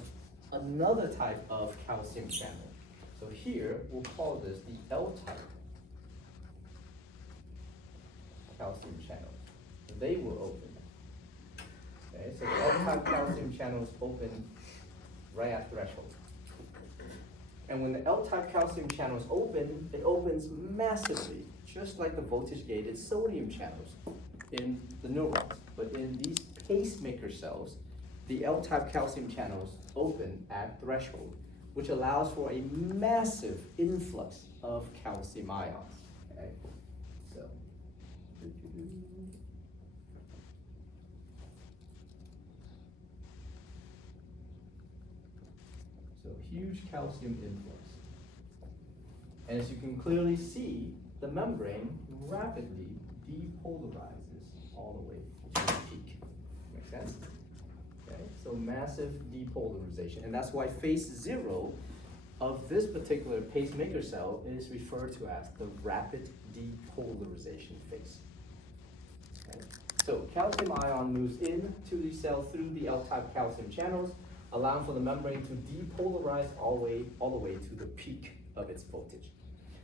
another type of calcium channel. So here, we'll call this the L-type calcium channel. They will open. Okay, so the L-type calcium channels open right at threshold. And when the L-type calcium channels open, it opens massively, just like the voltage-gated sodium channels in the neurons. But in these pacemaker cells, the L-type calcium channels open at threshold, which allows for a massive influx of calcium ions. Okay? So huge calcium influx. And as you can clearly see, the membrane rapidly depolarizes all the way to the peak. Make sense? Okay, so massive depolarization. And that's why phase 0 of this particular pacemaker cell is referred to as the rapid depolarization phase. Okay. So calcium ion moves into the cell through the L-type calcium channels, allowing for the membrane to depolarize all the way to the peak of its voltage.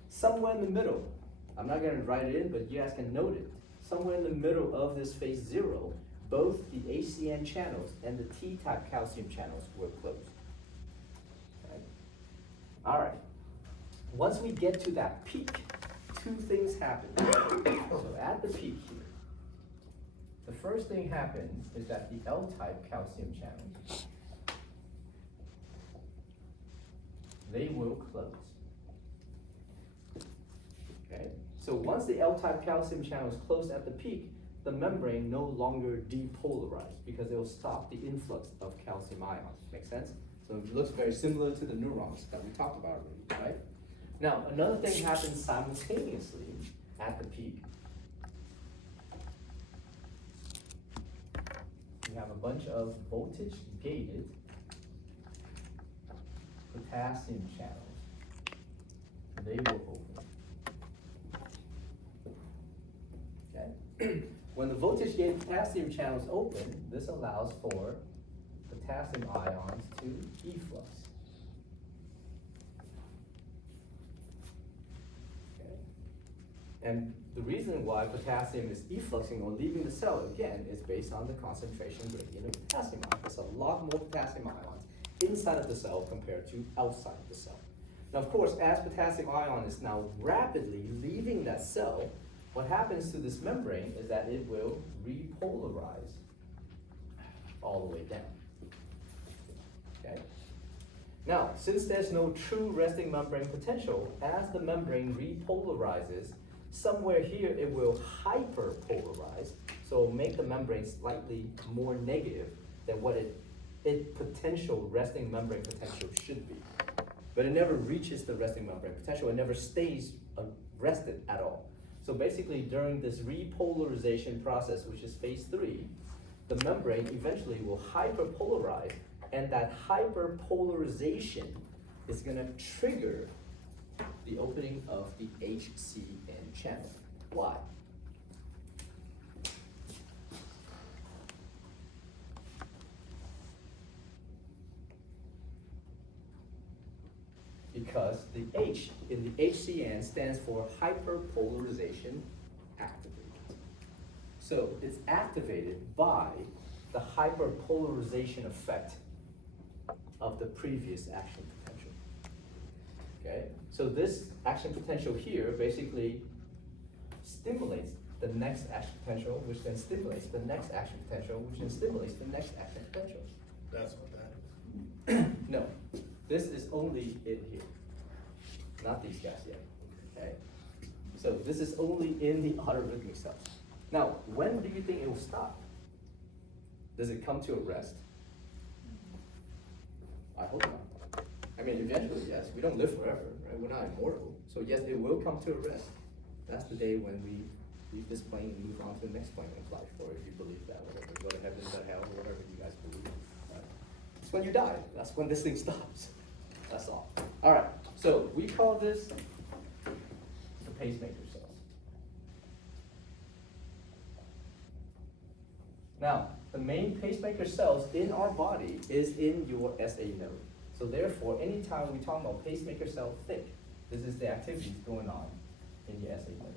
Somewhere in the middle, I'm not going to write it in, but you guys can note it. Somewhere in the middle of this phase 0, both the ACN channels and the T-type calcium channels were closed. Okay. All right. Once we get to that peak, two things happen. So at the peak here, the first thing happens is that the L-type calcium channels, they will close. Okay? So once the L-type calcium channels close at the peak, the membrane no longer depolarizes because it will stop the influx of calcium ions. Make sense? So it looks very similar to the neurons that we talked about already, right? Now, another thing happens simultaneously at the peak. We have a bunch of voltage-gated potassium channels. They will open. Okay? When the voltage-gated potassium channels open, this allows for potassium ions to efflux. Okay. And the reason why potassium is effluxing or leaving the cell, again, is based on the concentration gradient of potassium ions. There's a lot more potassium ions inside of the cell compared to outside of the cell. Now, of course, as potassium ion is now rapidly leaving that cell, what happens to this membrane is that it will repolarize all the way down. Okay? Now, since there's no true resting membrane potential, as the membrane repolarizes, somewhere here it will hyperpolarize, so it'll make the membrane slightly more negative than what its potential resting membrane potential should be. But it never reaches the resting membrane potential, it never stays rested at all. So basically during this repolarization process, which is phase 3, the membrane eventually will hyperpolarize, and that hyperpolarization is gonna trigger the opening of the HCN channel. Why? Because the H in the HCN stands for hyperpolarization activated. So it's activated by the hyperpolarization effect of the previous action potential. Okay, so this action potential here basically stimulates the next action potential, which then stimulates the next action potential, which then stimulates the next action potential. That's what that is. No, this is only in here, not these guys yet, okay? So this is only in the autorhythmic cells. Now, when do you think it will stop? Does it come to a rest? I hope not. I mean, eventually, yes, we don't live forever, right? We're not immortal. So yes, it will come to a rest. That's the day when we leave this plane and move on to the next plane of life, or if you believe that, whatever, go to heaven, go to hell, or whatever you guys believe. Right? It's when you die. That's when this thing stops. That's all. All right. So we call this the pacemaker cells. Now, the main pacemaker cells in our body is in your SA node. So therefore, anytime we talk about pacemaker cell thick, this is the activities going on in your SA node.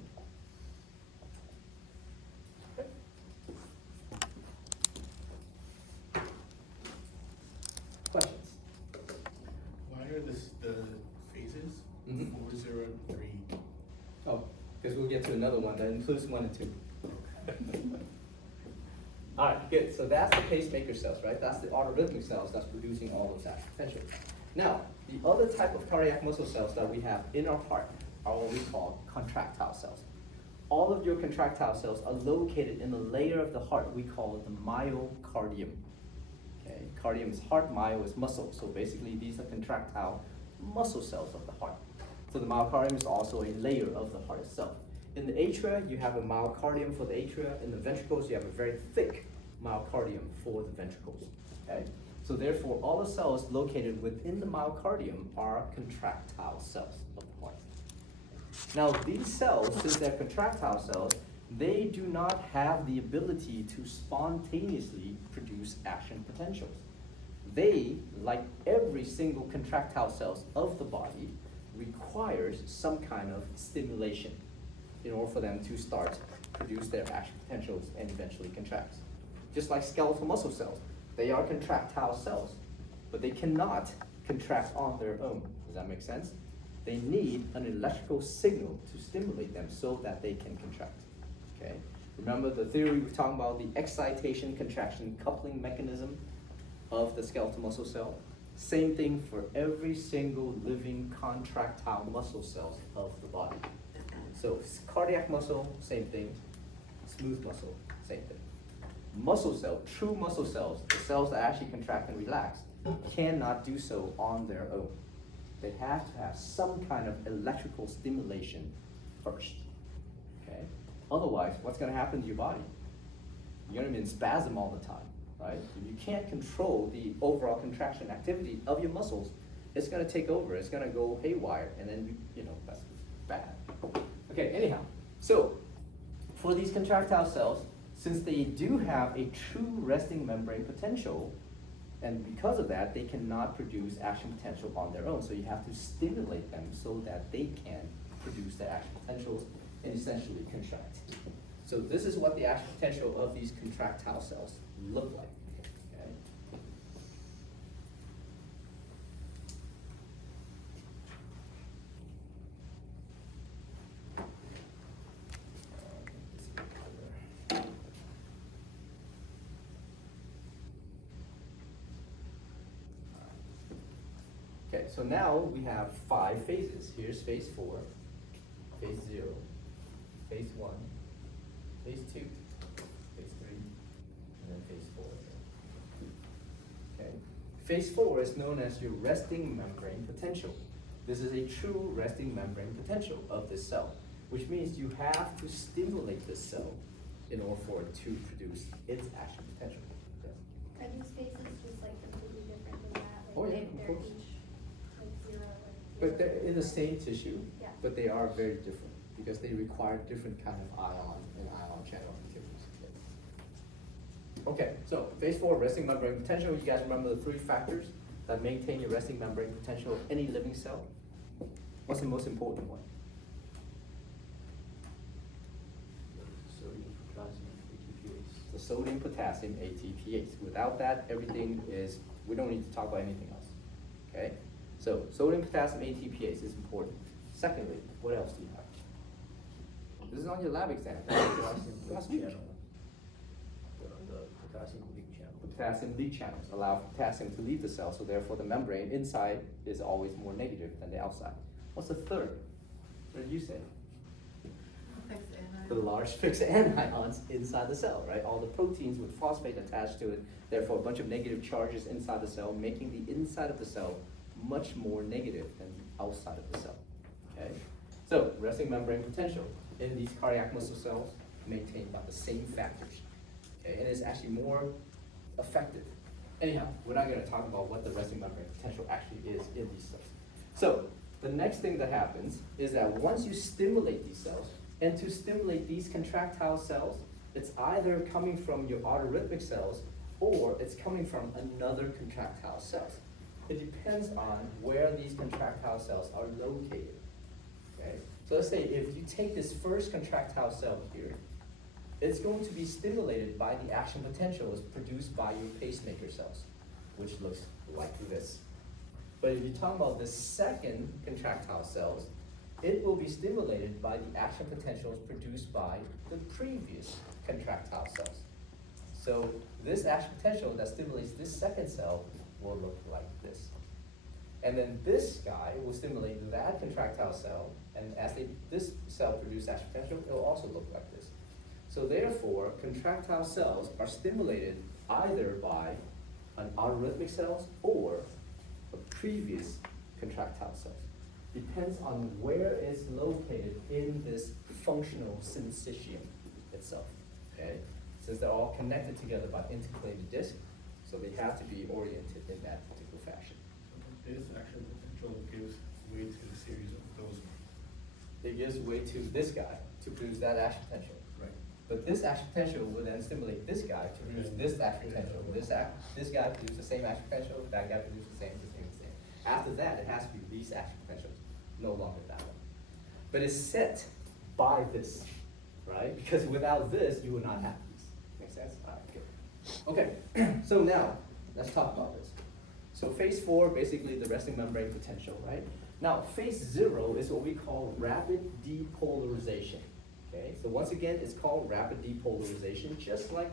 Okay. Questions? Why are the phases Mhm. 4, 0, and 3? Oh, because we'll get to another one that includes 1 and 2. All right, good. So that's the pacemaker cells, right? That's the autorhythmic cells that's producing all those action potentials. Now, the other type of cardiac muscle cells that we have in our heart are what we call contractile cells. All of your contractile cells are located in the layer of the heart we call the myocardium. Okay, cardium is heart, myo is muscle. So basically, these are contractile muscle cells of the heart. So the myocardium is also a layer of the heart itself. In the atria, you have a myocardium for the atria. In the ventricles, you have a very thick myocardium for the ventricles. Okay? So therefore, all the cells located within the myocardium are contractile cells of the heart. Now, these cells, since they're contractile cells, they do not have the ability to spontaneously produce action potentials. They, like every single contractile cells of the body, requires some kind of stimulation in order for them to start produce their action potentials and eventually contract. Just like skeletal muscle cells, they are contractile cells, but they cannot contract on their own. Does that make sense? They need an electrical signal to stimulate them so that they can contract. Okay? Remember the theory we're talking about, the excitation, contraction, coupling mechanism of the skeletal muscle cell? Same thing for every single living contractile muscle cells of the body. So cardiac muscle, same thing. Smooth muscle, same thing. Muscle cell, true muscle cells, the cells that actually contract and relax, cannot do so on their own. They have to have some kind of electrical stimulation first. Okay? Otherwise, what's going to happen to your body? You're going to be in spasm all the time, right? If you can't control the overall contraction activity of your muscles, it's going to take over. It's going to go haywire, and then that's bad. Okay, anyhow, so for these contractile cells, since they do have a true resting membrane potential, And because of that, they cannot produce action potential on their own. So you have to stimulate them so that they can produce their action potentials and essentially contract. So this is what the action potential of these contractile cells look like. Okay? Okay, so now we have 5 phases. Here's phase 4, phase 0, phase 1, phase 2, phase 3, and then phase 4. Okay. Phase 4 is known as your resting membrane potential. This is a true resting membrane potential of this cell, which means you have to stimulate this cell in order for it to produce its action potential. Yes. Are these phases just like completely different than that? Like Oh, yeah, of they're course. each like zero, like But they're zero, in the zero. same tissue, Yeah. but they are very different because they require different kind of ion and ion channel activities. Okay, so phase 4, resting membrane potential. You guys remember the 3 factors that maintain your resting membrane potential of any living cell? What's the most important one? Sodium, potassium, ATPase. The sodium, potassium, ATPase. Without that, everything is, we don't need to talk about anything else. Okay? So sodium, potassium, ATPase is important. Secondly, what else do you have? This is on your lab exam. Last week. The potassium leak channel. The potassium leak channels allow potassium to leave the cell, so therefore the membrane inside is always more negative than the outside. What's the third? What did you say? Fixed anion. The large fixed anions inside the cell, right? All the proteins with phosphate attached to it, therefore a bunch of negative charges inside the cell, making the inside of the cell much more negative than the outside of the cell, okay? So, resting membrane potential in these cardiac muscle cells maintained by the same factors, okay? And it's actually more effective. Anyhow, we're not gonna talk about what the resting membrane potential actually is in these cells. So, the next thing that happens is that once you stimulate these cells, and to stimulate these contractile cells, it's either coming from your autorhythmic cells or it's coming from another contractile cells. It depends on where these contractile cells are located. Okay? So let's say if you take this first contractile cell here, it's going to be stimulated by the action potentials produced by your pacemaker cells, which looks like this. But if you talk about the second contractile cells, it will be stimulated by the action potentials produced by the previous contractile cells. So this action potential that stimulates this second cell will look like this. And then this guy will stimulate that contractile cell, and as this cell produces action potential, it will also look like this. So therefore, contractile cells are stimulated either by an autorhythmic cells or a previous contractile cells. Depends on where it's located in this functional syncytium itself, okay? Since they're all connected together by intercalated disc, so they have to be oriented in that particular fashion. This action potential gives way to a series of those ones. It gives way to this guy to produce that action potential. Right. But this action potential will then stimulate this guy to produce this action potential. This guy produces the same action potential, that guy produces the same. After that, it has to be these action potentials, no longer that one. But it's set by this, right? Because without this, you would not have these. Make sense? All right, good. Okay, so now, let's talk about this. So phase 4, basically the resting membrane potential, right? Now, phase 0 is what we call rapid depolarization, okay? So once again, it's called rapid depolarization, just like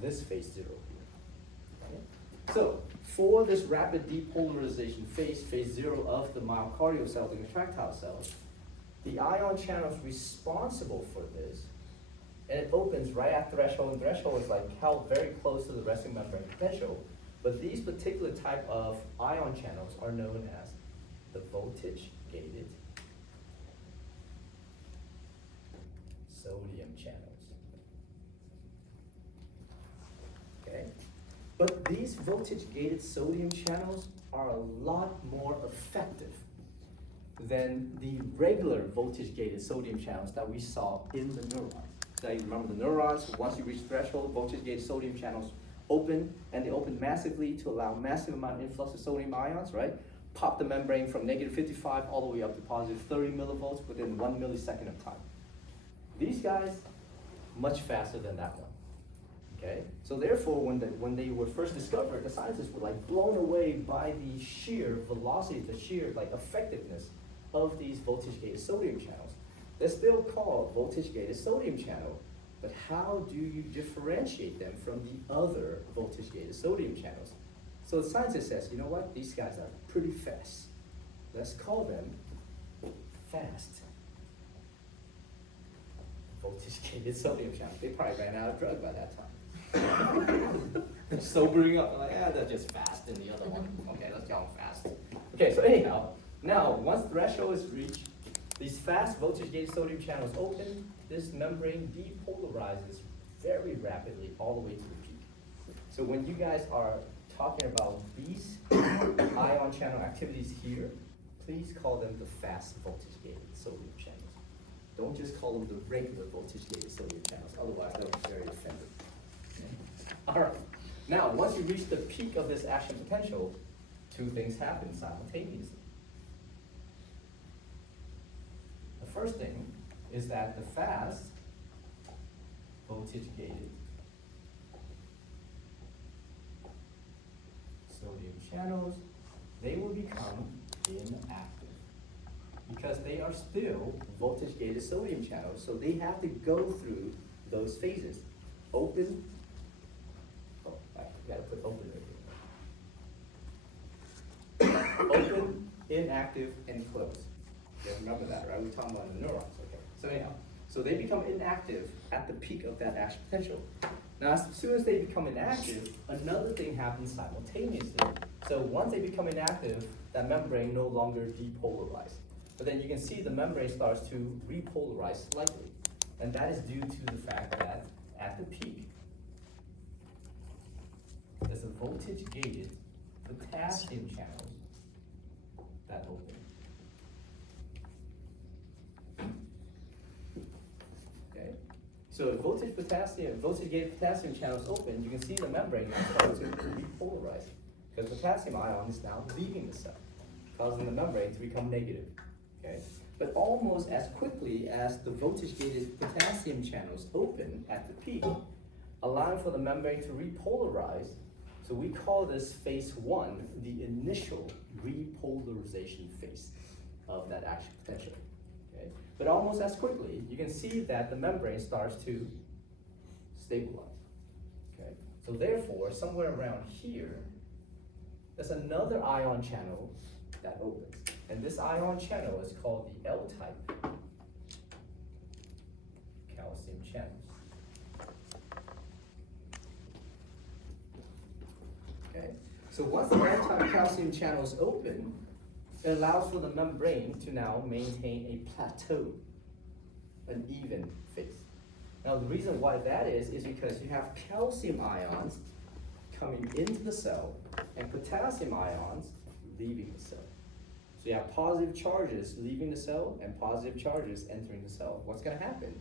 this phase 0 here, okay? So, for this rapid depolarization phase, phase 0 of the myocardial cells, the contractile cells, the ion channels responsible for this, and it opens right at threshold, and threshold is like held very close to the resting membrane potential, but these particular type of ion channels are known as the voltage-gated sodium channels. Okay? But these voltage-gated sodium channels are a lot more effective than the regular voltage-gated sodium channels that we saw in the neurons. Now you remember the neurons, once you reach threshold, voltage-gated sodium channels open, and they open massively to allow massive amount of influx of sodium ions, right? Pop the membrane from negative 55 all the way up to positive 30 millivolts within 1 millisecond of time. These guys, much faster than that one. Okay, so therefore, when they were first discovered, the scientists were like blown away by the sheer velocity, the sheer like effectiveness of these voltage-gated sodium channels. They're still called voltage-gated sodium channel, but how do you differentiate them from the other voltage-gated sodium channels? So the scientist says, you know what? These guys are pretty fast. Let's call them fast voltage-gated sodium channels. They probably ran out of drug by that time. Sobering up, like, they're just fast in the other one. Okay, let's call them fast. Okay, so anyhow, now once threshold is reached, these fast voltage-gated sodium channels open, this membrane depolarizes very rapidly all the way to the peak. So when you guys are talking about these ion channel activities here, please call them the fast voltage-gated sodium channels. Don't just call them the regular voltage-gated sodium channels, otherwise they'll be very offended. All right, now once you reach the peak of this action potential, two things happen simultaneously. The first thing is that the fast voltage-gated sodium channels, they will become inactive because they are still voltage-gated sodium channels, so they have to go through those phases. Open, oh, I gotta put open right here. Open, inactive, and close. Okay, remember that, right? We're talking about the neurons, okay? So anyhow, so they become inactive at the peak of that action potential. Now, as soon as they become inactive, another thing happens simultaneously. So once they become inactive, that membrane no longer depolarizes. But then you can see the membrane starts to repolarize slightly. And that is due to the fact that at the peak, there's a voltage-gated potassium channels that open. Okay, so if voltage-gated potassium channels open, you can see the membrane now starts to repolarize because potassium ion is now leaving the cell, causing the membrane to become negative. Okay, but almost as quickly as the voltage-gated potassium channels open at the peak, allowing for the membrane to repolarize. So we call this phase one the initial repolarization phase of that action potential. Okay? But almost as quickly, you can see that the membrane starts to stabilize. Okay? So therefore, somewhere around here, there's another ion channel that opens. And this ion channel is called the L-type calcium channels. Okay, so once the L-type calcium channels open, it allows for the membrane to now maintain a plateau, an even phase. Now the reason why that is because you have calcium ions coming into the cell and potassium ions leaving the cell. So you have positive charges leaving the cell and positive charges entering the cell. What's going to happen?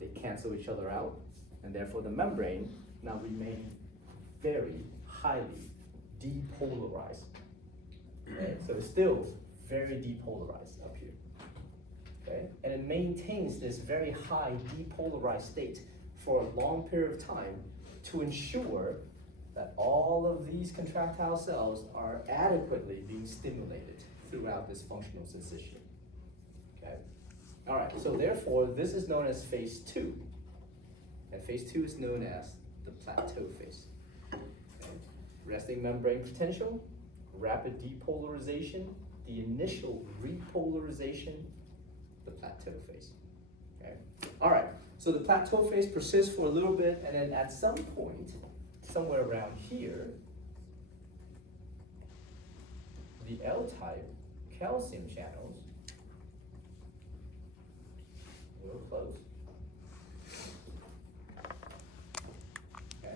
They cancel each other out, and therefore the membrane now remains very highly depolarized. Okay? So it's still very depolarized up here. Okay? And it maintains this very high depolarized state for a long period of time to ensure that all of these contractile cells are adequately being stimulated throughout this functional sensation. Okay? All right, so therefore, this is known as phase two. And phase two is known as the plateau phase. Okay? Resting membrane potential, rapid depolarization, the initial repolarization, the plateau phase. Okay? All right, so the plateau phase persists for a little bit, and then at some point, somewhere around here, the L-type calcium channels will close. Okay.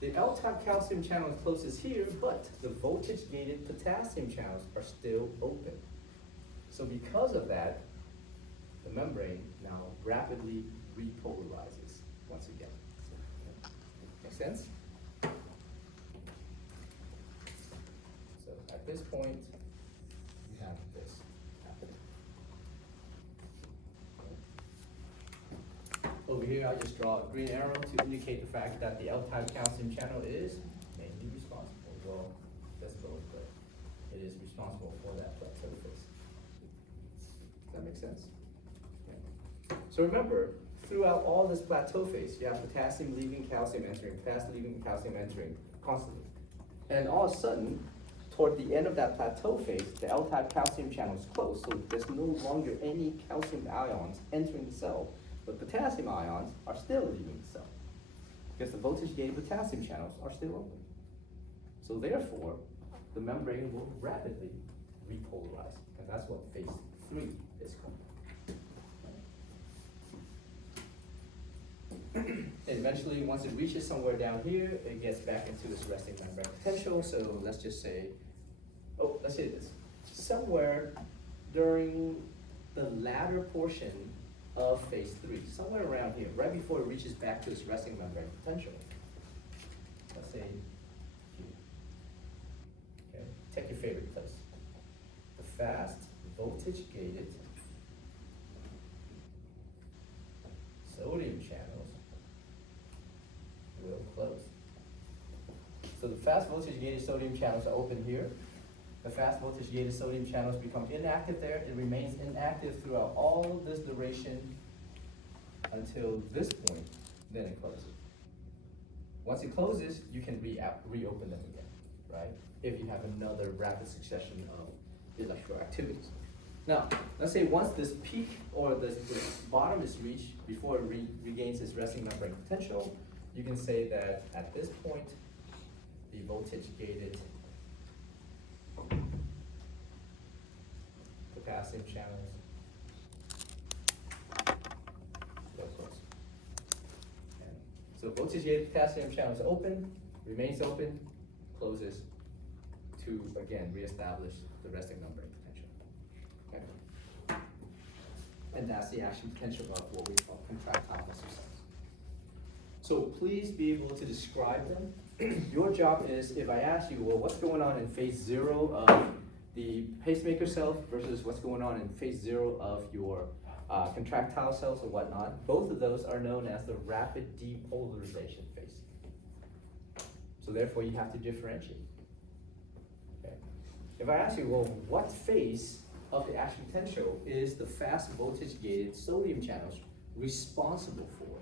The L-type calcium channel closes here, but the voltage-gated potassium channels are still open. So because of that, the membrane now rapidly repolarizes once again. Okay. Make sense? at this point, you have this happening. Over here, I just draw a green arrow to indicate the fact that the L-type calcium channel is mainly responsible. Well, visible, but it is responsible for that plateau phase. Does that make sense? Okay. So remember, throughout all this plateau phase, you have potassium leaving, calcium entering, potassium leaving, calcium entering constantly. And all of a sudden, toward the end of that plateau phase, the L-type calcium channel is closed, so there's no longer any calcium ions entering the cell, but potassium ions are still leaving the cell, because the voltage-gated potassium channels are still open. So therefore, the membrane will rapidly repolarize, and that's what phase 3 is called. And eventually, once it reaches somewhere down here, it gets back into this resting membrane potential. So let's just say, let's say this. Somewhere during the latter portion of phase 3, somewhere around here, right before it reaches back to this resting membrane potential, let's say here. Okay, take your favorite place. The fast voltage gated sodium channels will close. So the fast voltage gated sodium channels are open here. The fast voltage gated sodium channels become inactive there. It remains inactive throughout all this duration until this point, then it closes. Once it closes, you can reopen them again, right? If you have another rapid succession of electrical activities. Now, let's say once this peak or this bottom is reached before it regains its resting membrane potential, you can say that at this point, the voltage-gated potassium channels will close. And so voltage-gated potassium channels open, remains open, closes to, again, reestablish the resting membrane potential. Okay. And that's the action potential of what we call contractile muscle cells. So please be able to describe them. Your job is, if I ask you, well, what's going on in phase 0 of the pacemaker cell versus what's going on in phase 0 of your contractile cells or whatnot, both of those are known as the rapid depolarization phase. So therefore, you have to differentiate. Okay. If I ask you, well, what phase of the action potential is the fast voltage gated sodium channels responsible for?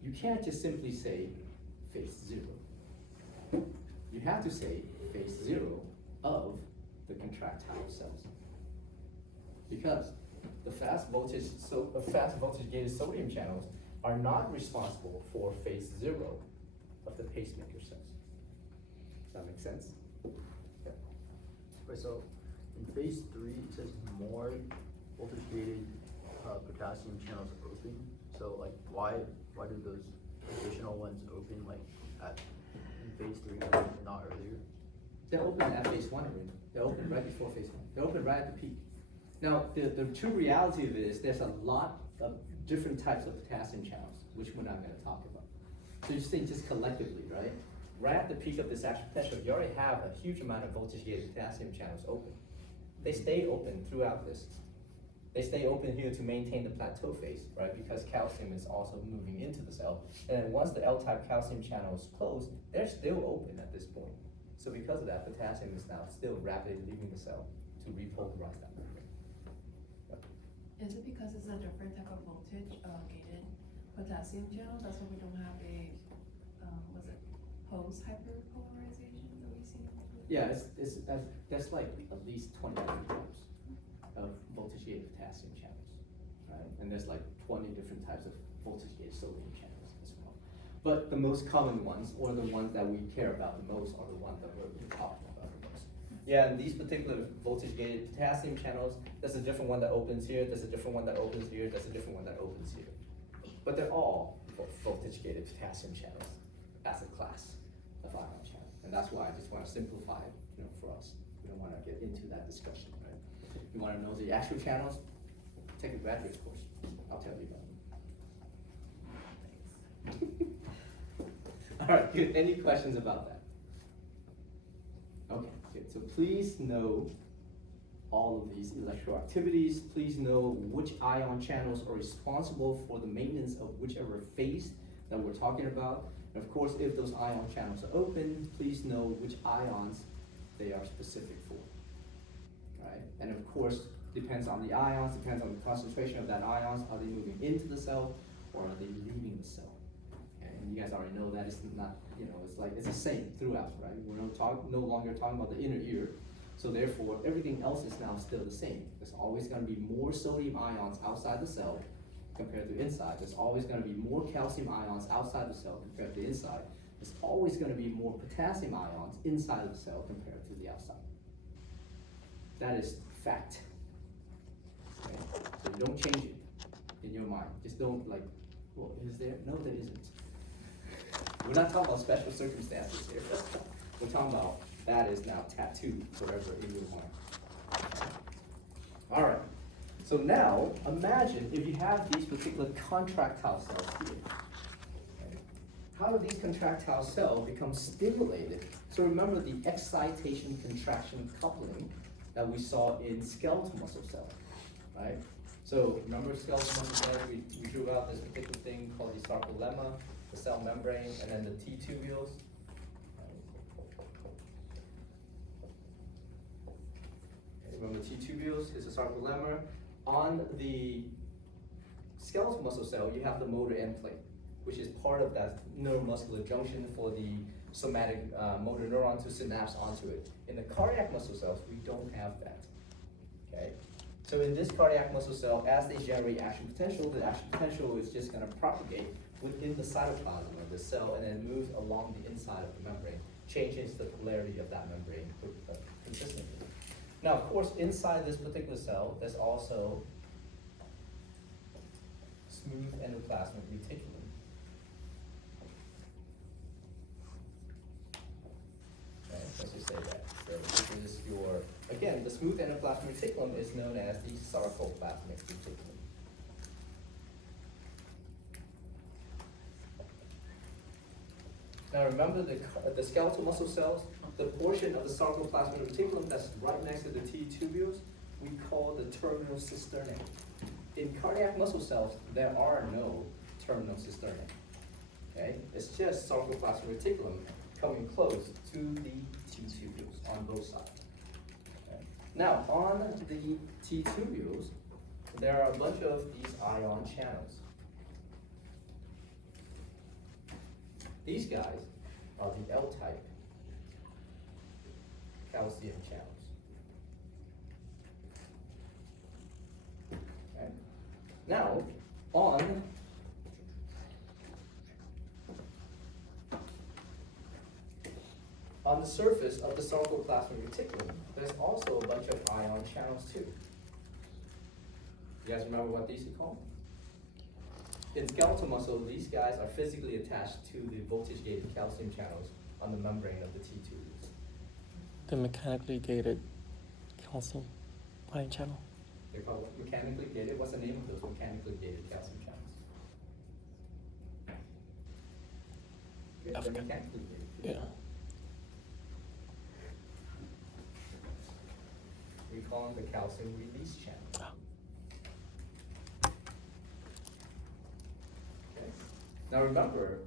You can't just simply say phase 0. You have to say phase 0 of the contractile cells. Because the fast voltage gated sodium channels are not responsible for phase 0 of the pacemaker cells. Does that make sense? Okay. Right, so in phase 3, it says more voltage gated potassium channels open. So like, why do those additional ones open like in phase 3 and not earlier? They're open at phase 1 already. They're open right before phase 1. They're open right at the peak. Now, the true reality of it is there's a lot of different types of potassium channels, which we're not going to talk about. So you just think just collectively, right? Right at the peak of this action potential, you already have a huge amount of voltage-gated potassium channels open. They stay open throughout this. They stay open here to maintain the plateau phase, right? Because calcium is also moving into the cell. And then once the L-type calcium channel is closed, they're still open at this point. So because of that, potassium is now still rapidly leaving the cell to repolarize that membrane. Is it because it's a different type of voltage gated potassium channel? That's why we don't have a, post hyperpolarization that we see? Yeah, that's like at least 20 different types of voltage-gated potassium channels, right? And there's like 20 different types of voltage-gated sodium channels as well. But the most common ones, or the ones that we care about the most, are the ones that we're talking about the most. Yeah, and these particular voltage-gated potassium channels, there's a different one that opens here, there's a different one that opens here, there's a different one that opens here. But they're all voltage-gated potassium channels as a class of ion channel. And that's why I just want to simplify it, for us. We don't want to get into that discussion, right? You want to know the actual channels? Take a graduate course. I'll tell you about them. All right, good. Any questions about that? Okay, good. So please know all of these electrical activities. Please know which ion channels are responsible for the maintenance of whichever phase that we're talking about. And of course, if those ion channels are open, please know which ions they are specific for. Right? And of course, depends on the ions, depends on the concentration of that ions. Are they moving into the cell or are they leaving the cell? Okay, and you guys already know that it's not, it's the same throughout, right? We're no longer talking about the inner ear. So therefore, everything else is now still the same. There's always gonna be more sodium ions outside the cell compared to inside. There's always gonna be more calcium ions outside the cell compared to inside. There's always gonna be more potassium ions inside of the cell compared to the outside. That is fact. Okay? So you don't change it in your mind. Just don't well, is there? No, there isn't. We're not talking about special circumstances here. We're talking about that is now tattooed forever in your mind. All right. So now, imagine if you have these particular contractile cells here. Okay. How do these contractile cells become stimulated? So remember the excitation contraction coupling that we saw in skeletal muscle cells, right? So remember skeletal muscle cells, we drew out this particular thing called the sarcolemma, the cell membrane, and then the T-tubules. Remember the T-tubules is a sarcolemma. On the skeletal muscle cell, you have the motor end plate, which is part of that neuromuscular junction for the somatic motor neuron to synapse onto it. In the cardiac muscle cells, we don't have that, okay? So in this cardiac muscle cell, as they generate action potential, the action potential is just gonna propagate within the cytoplasm of the cell and then move along the inside of the membrane, changes the polarity of that membrane consistently. Now, of course, inside this particular cell, there's also smooth endoplasmic reticulum. Okay, let's just say that. So this is your, again, the smooth endoplasmic reticulum is known as the sarcoplasmic reticulum. Now remember the skeletal muscle cells, the portion of the sarcoplasmic reticulum that's right next to the T-tubules, we call the terminal cisternae. In cardiac muscle cells, there are no terminal cisternae. Okay? It's just sarcoplasmic reticulum coming close to the T-tubules on both sides. Okay? Now, on the T-tubules, there are a bunch of these ion channels. These guys are the L-type calcium channels. Okay. Now, on the surface of the sarcoplasmic reticulum, there's also a bunch of ion channels too. You guys remember what these are called? In skeletal muscle, these guys are physically attached to the voltage-gated calcium channels on the membrane of the T-tubules. The mechanically gated calcium ion channel. They're called mechanically gated. What's the name of those mechanically gated calcium channels? They're mechanically gated. Yeah. We call them the calcium release channels. Okay. Now remember,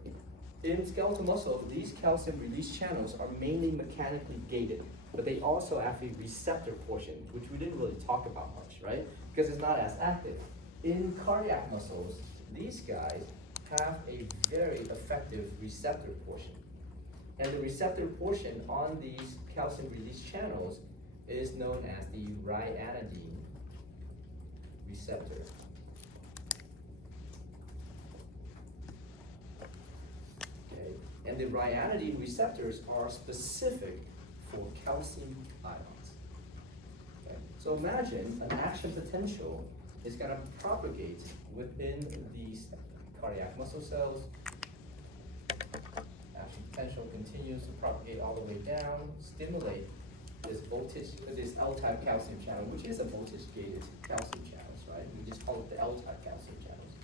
in skeletal muscle, these calcium release channels are mainly mechanically gated, but they also have a receptor portion, which we didn't really talk about much, right? Because it's not as active. In cardiac muscles, these guys have a very effective receptor portion. And the receptor portion on these calcium release channels is known as the ryanodine receptor. Okay, and the ryanodine receptors are specific for calcium ions. Okay, so imagine an action potential is going to propagate within these cardiac muscle cells. Action potential continues to propagate all the way down, stimulate this L-type calcium channel, which is a voltage-gated calcium channels, right? We just call it the L-type calcium channels.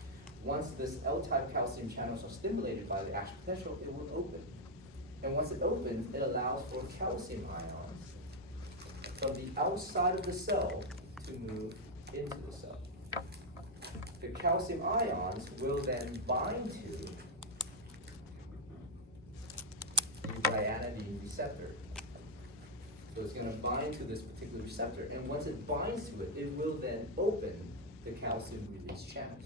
Once this L-type calcium channels are stimulated by the action potential, it will open. And once it opens, it allows for calcium ions from the outside of the cell to move into the cell. The calcium ions will then bind to the ryanodine receptor. So it's gonna bind to this particular receptor, and once it binds to it, it will then open the calcium release channels.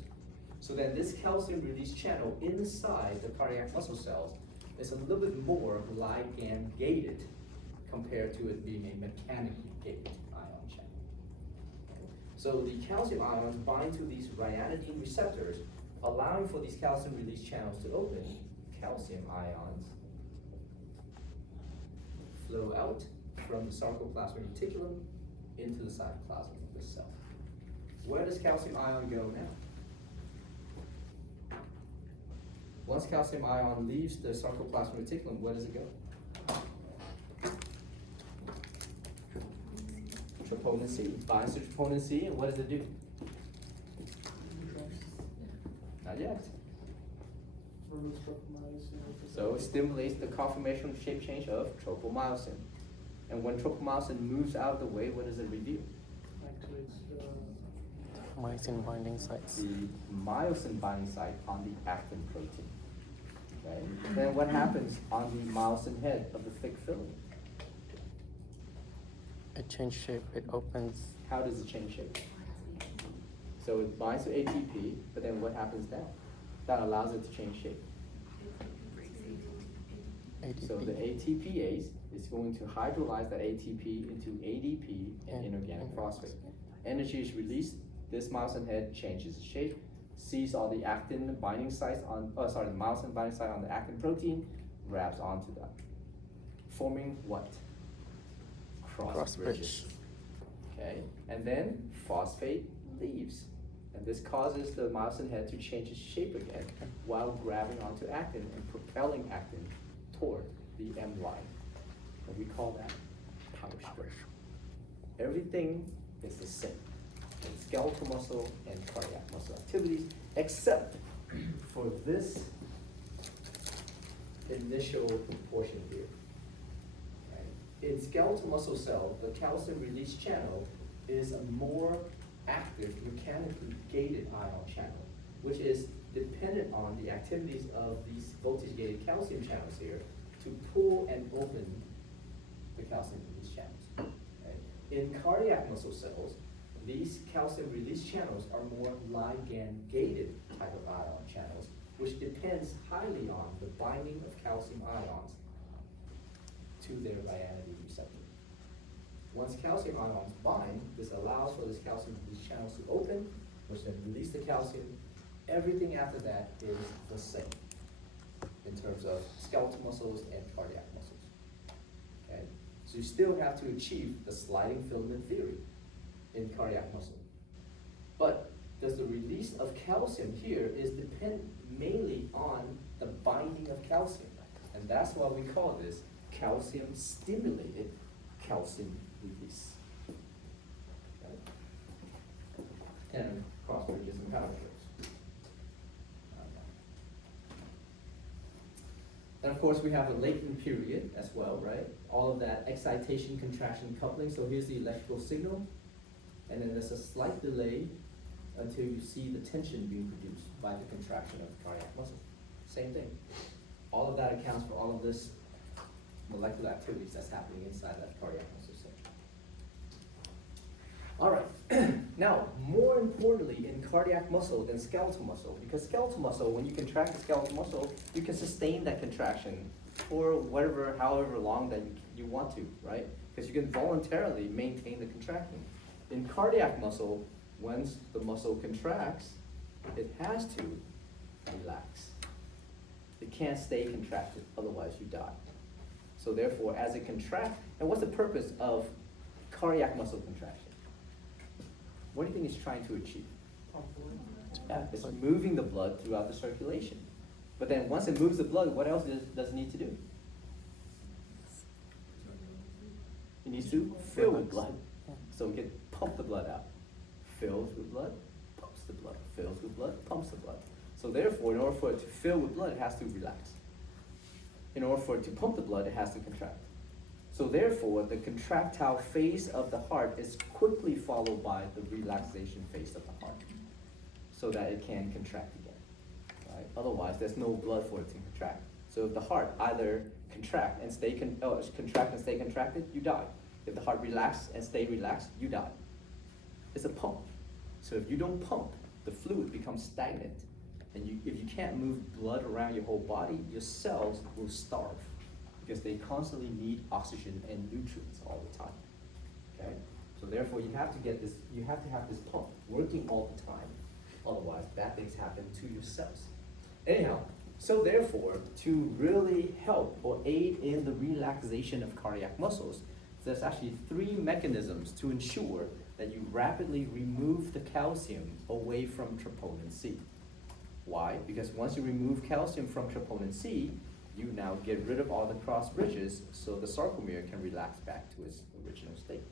So then this calcium release channel inside the cardiac muscle cells is a little bit more ligand gated compared to it being a mechanically gated ion channel. So the calcium ions bind to these ryanodine receptors, allowing for these calcium release channels to open. Calcium ions flow out from the sarcoplasmic reticulum into the cytoplasm of the cell. Where does calcium ion go now? Once calcium ion leaves the sarcoplasmic reticulum, where does it go? Troponin C. Binds to troponin C, and what does it do? Not yet. So it stimulates the conformational shape change of tropomyosin. And when tropomyosin moves out of the way, what does it reveal? Myosin binding sites. The myosin binding site on the actin protein. Okay? Then what happens on the myosin head of the thick filament? It changes shape. It opens. How does it change shape? So it binds to ATP, but then what happens now? That allows it to change shape. ADP. So the ATPase is going to hydrolyze that ATP into ADP and inorganic phosphate. Energy is released. This myosin head changes its shape, sees all the actin binding sites on, the myosin binding site on the actin protein, grabs onto that, forming what? Cross bridges. Okay, and then phosphate leaves. And this causes the myosin head to change its shape again while grabbing onto actin and propelling actin toward the M line. And we call that power strip. Everything is the same in skeletal muscle and cardiac muscle activities, except for this initial portion here. Right? In skeletal muscle cell, the calcium release channel is a more active, mechanically gated ion channel, which is dependent on the activities of these voltage-gated calcium channels here to pull and open the calcium release channels. Right? In cardiac muscle cells, these calcium release channels are more ligand-gated type of ion channels, which depends highly on the binding of calcium ions to their ryanodine receptor. Once calcium ions bind, this allows for this calcium release channels to open, which then release the calcium. Everything after that is the same in terms of skeletal muscles and cardiac muscles. Okay? So you still have to achieve the sliding filament theory in cardiac muscle. But does the release of calcium here is dependent mainly on the binding of calcium. And that's why we call this calcium stimulated calcium release. Okay? And cross bridges and power strips. And of course, we have a latent period as well, right? All of that excitation, contraction, coupling. So here's the electrical signal. And then there's a slight delay until you see the tension being produced by the contraction of the cardiac muscle. Same thing. All of that accounts for all of this molecular activities that's happening inside that cardiac muscle cell. All right. Now, more importantly in cardiac muscle than skeletal muscle, because skeletal muscle, when you contract the skeletal muscle, you can sustain that contraction for whatever, however long that you want to, right? Because you can voluntarily maintain the contraction. In cardiac muscle, once the muscle contracts, it has to relax. It can't stay contracted, otherwise you die. So therefore, as it contracts, and what's the purpose of cardiac muscle contraction? What do you think it's trying to achieve? Yeah, it's moving the blood throughout the circulation. But then once it moves the blood, what else does it need to do? It needs to fill with blood. So it can pump the blood out. Fills with blood, pumps the blood. Fills with blood, pumps the blood. So therefore, in order for it to fill with blood, it has to relax. in order for it to pump the blood, it has to contract. So therefore, the contractile phase of the heart is quickly followed by the relaxation phase of the heart, so that it can contract again, right? Otherwise, there's no blood for it to contract. So if the heart either contract and stay contracted, you die. If the heart relax and stay relaxed, you die. It's a pump. So if you don't pump, the fluid becomes stagnant. And if you can't move blood around your whole body, your cells will starve because they constantly need oxygen and nutrients all the time. Okay? So therefore you have to have this pump working all the time. Otherwise, bad things happen to your cells. Anyhow, so therefore, to really help or aid in the relaxation of cardiac muscles, there's actually 3 mechanisms to ensure that you rapidly remove the calcium away from troponin C. Why? Because once you remove calcium from troponin C, you now get rid of all the cross bridges so the sarcomere can relax back to its original state.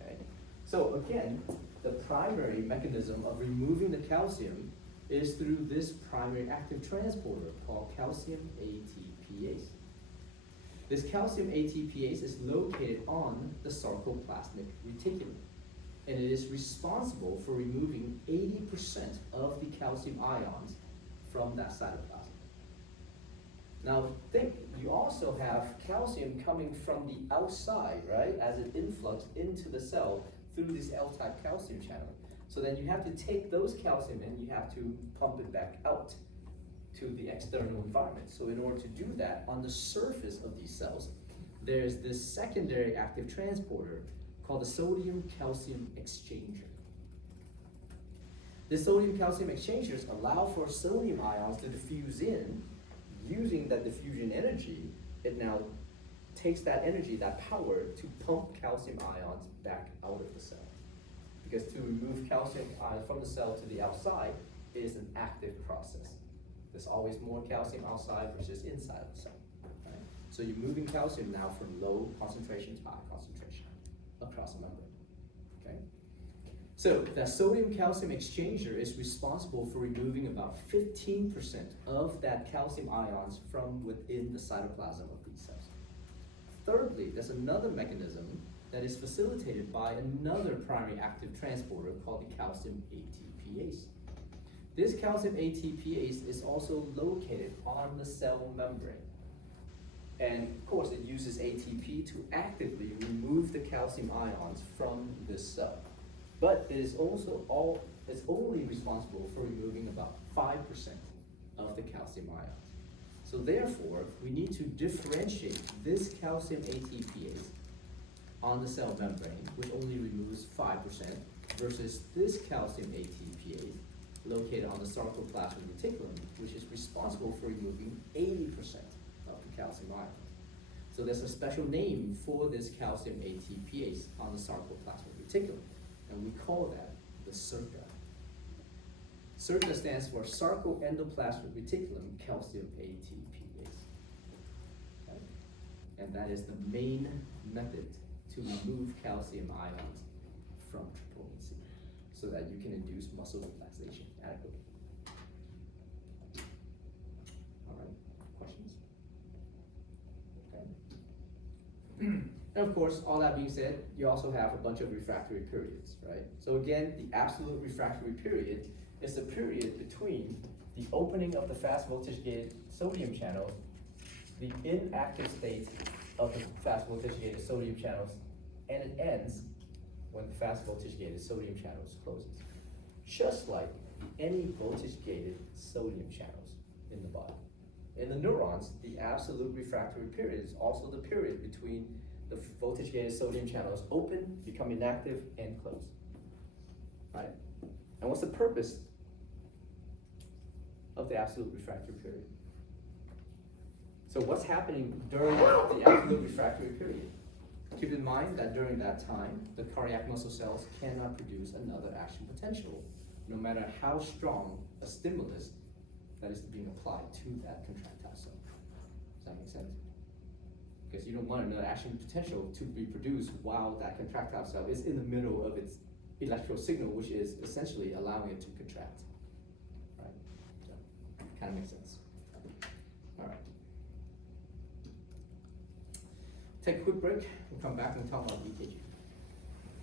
Okay? So again, the primary mechanism of removing the calcium is through this primary active transporter called calcium ATPase. This calcium ATPase is located on the sarcoplasmic reticulum, and it is responsible for removing 80% of the calcium ions from that cytoplasm. Now think, you also have calcium coming from the outside, right, as it influx into the cell through this L-type calcium channel. So then you have to take those calcium and you have to pump it back out to the external environment. So in order to do that, on the surface of these cells, there's this secondary active transporter called the sodium-calcium exchanger. The sodium-calcium exchangers allow for sodium ions to diffuse in. Using that diffusion energy, it now takes that energy, that power, to pump calcium ions back out of the cell. Because to remove calcium ions from the cell to the outside is an active process. There's always more calcium outside versus inside of the cell. Right? So you're moving calcium now from low concentration to high concentration across the membrane. Okay? So that sodium-calcium exchanger is responsible for removing about 15% of that calcium ions from within the cytoplasm of these cells. Thirdly, there's another mechanism that is facilitated by another primary active transporter called the calcium ATPase. This calcium ATPase is also located on the cell membrane. And of course, it uses ATP to actively remove the calcium ions from this cell. But it is it's only responsible for removing about 5% of the calcium ions. So therefore, we need to differentiate this calcium ATPase on the cell membrane, which only removes 5%, versus this calcium ATPase located on the sarcoplasmic reticulum, which is responsible for removing 80% of the calcium ions. So there's a special name for this calcium ATPase on the sarcoplasmic reticulum, and we call that the SERCA. SERCA stands for sarcoendoplasmic reticulum calcium ATPase. Okay? And that is the main method to remove calcium ions from troponin C, so that you can induce muscle relaxation adequately. All right, questions? Okay. And of course, all that being said, you also have a bunch of refractory periods, right? So again, the absolute refractory period is the period between the opening of the fast voltage gated sodium channels, the inactive state of the fast voltage gated sodium channels, and it ends when the fast voltage gated sodium channels closes. Just like any voltage gated sodium channels in the body. In the neurons, the absolute refractory period is also the period between the voltage gated sodium channels open, become inactive, and close. Right? And what's the purpose of the absolute refractory period? So what's happening during the absolute refractory period? Keep in mind that during that time, the cardiac muscle cells cannot produce another action potential, no matter how strong a stimulus that is being applied to that contractile cell. Does that make sense? Because you don't want another action potential to be produced while that contractile cell is in the middle of its electrical signal, which is essentially allowing it to contract. Right? So, kind of makes sense. All right. take a quick break and come back and talk about EKG.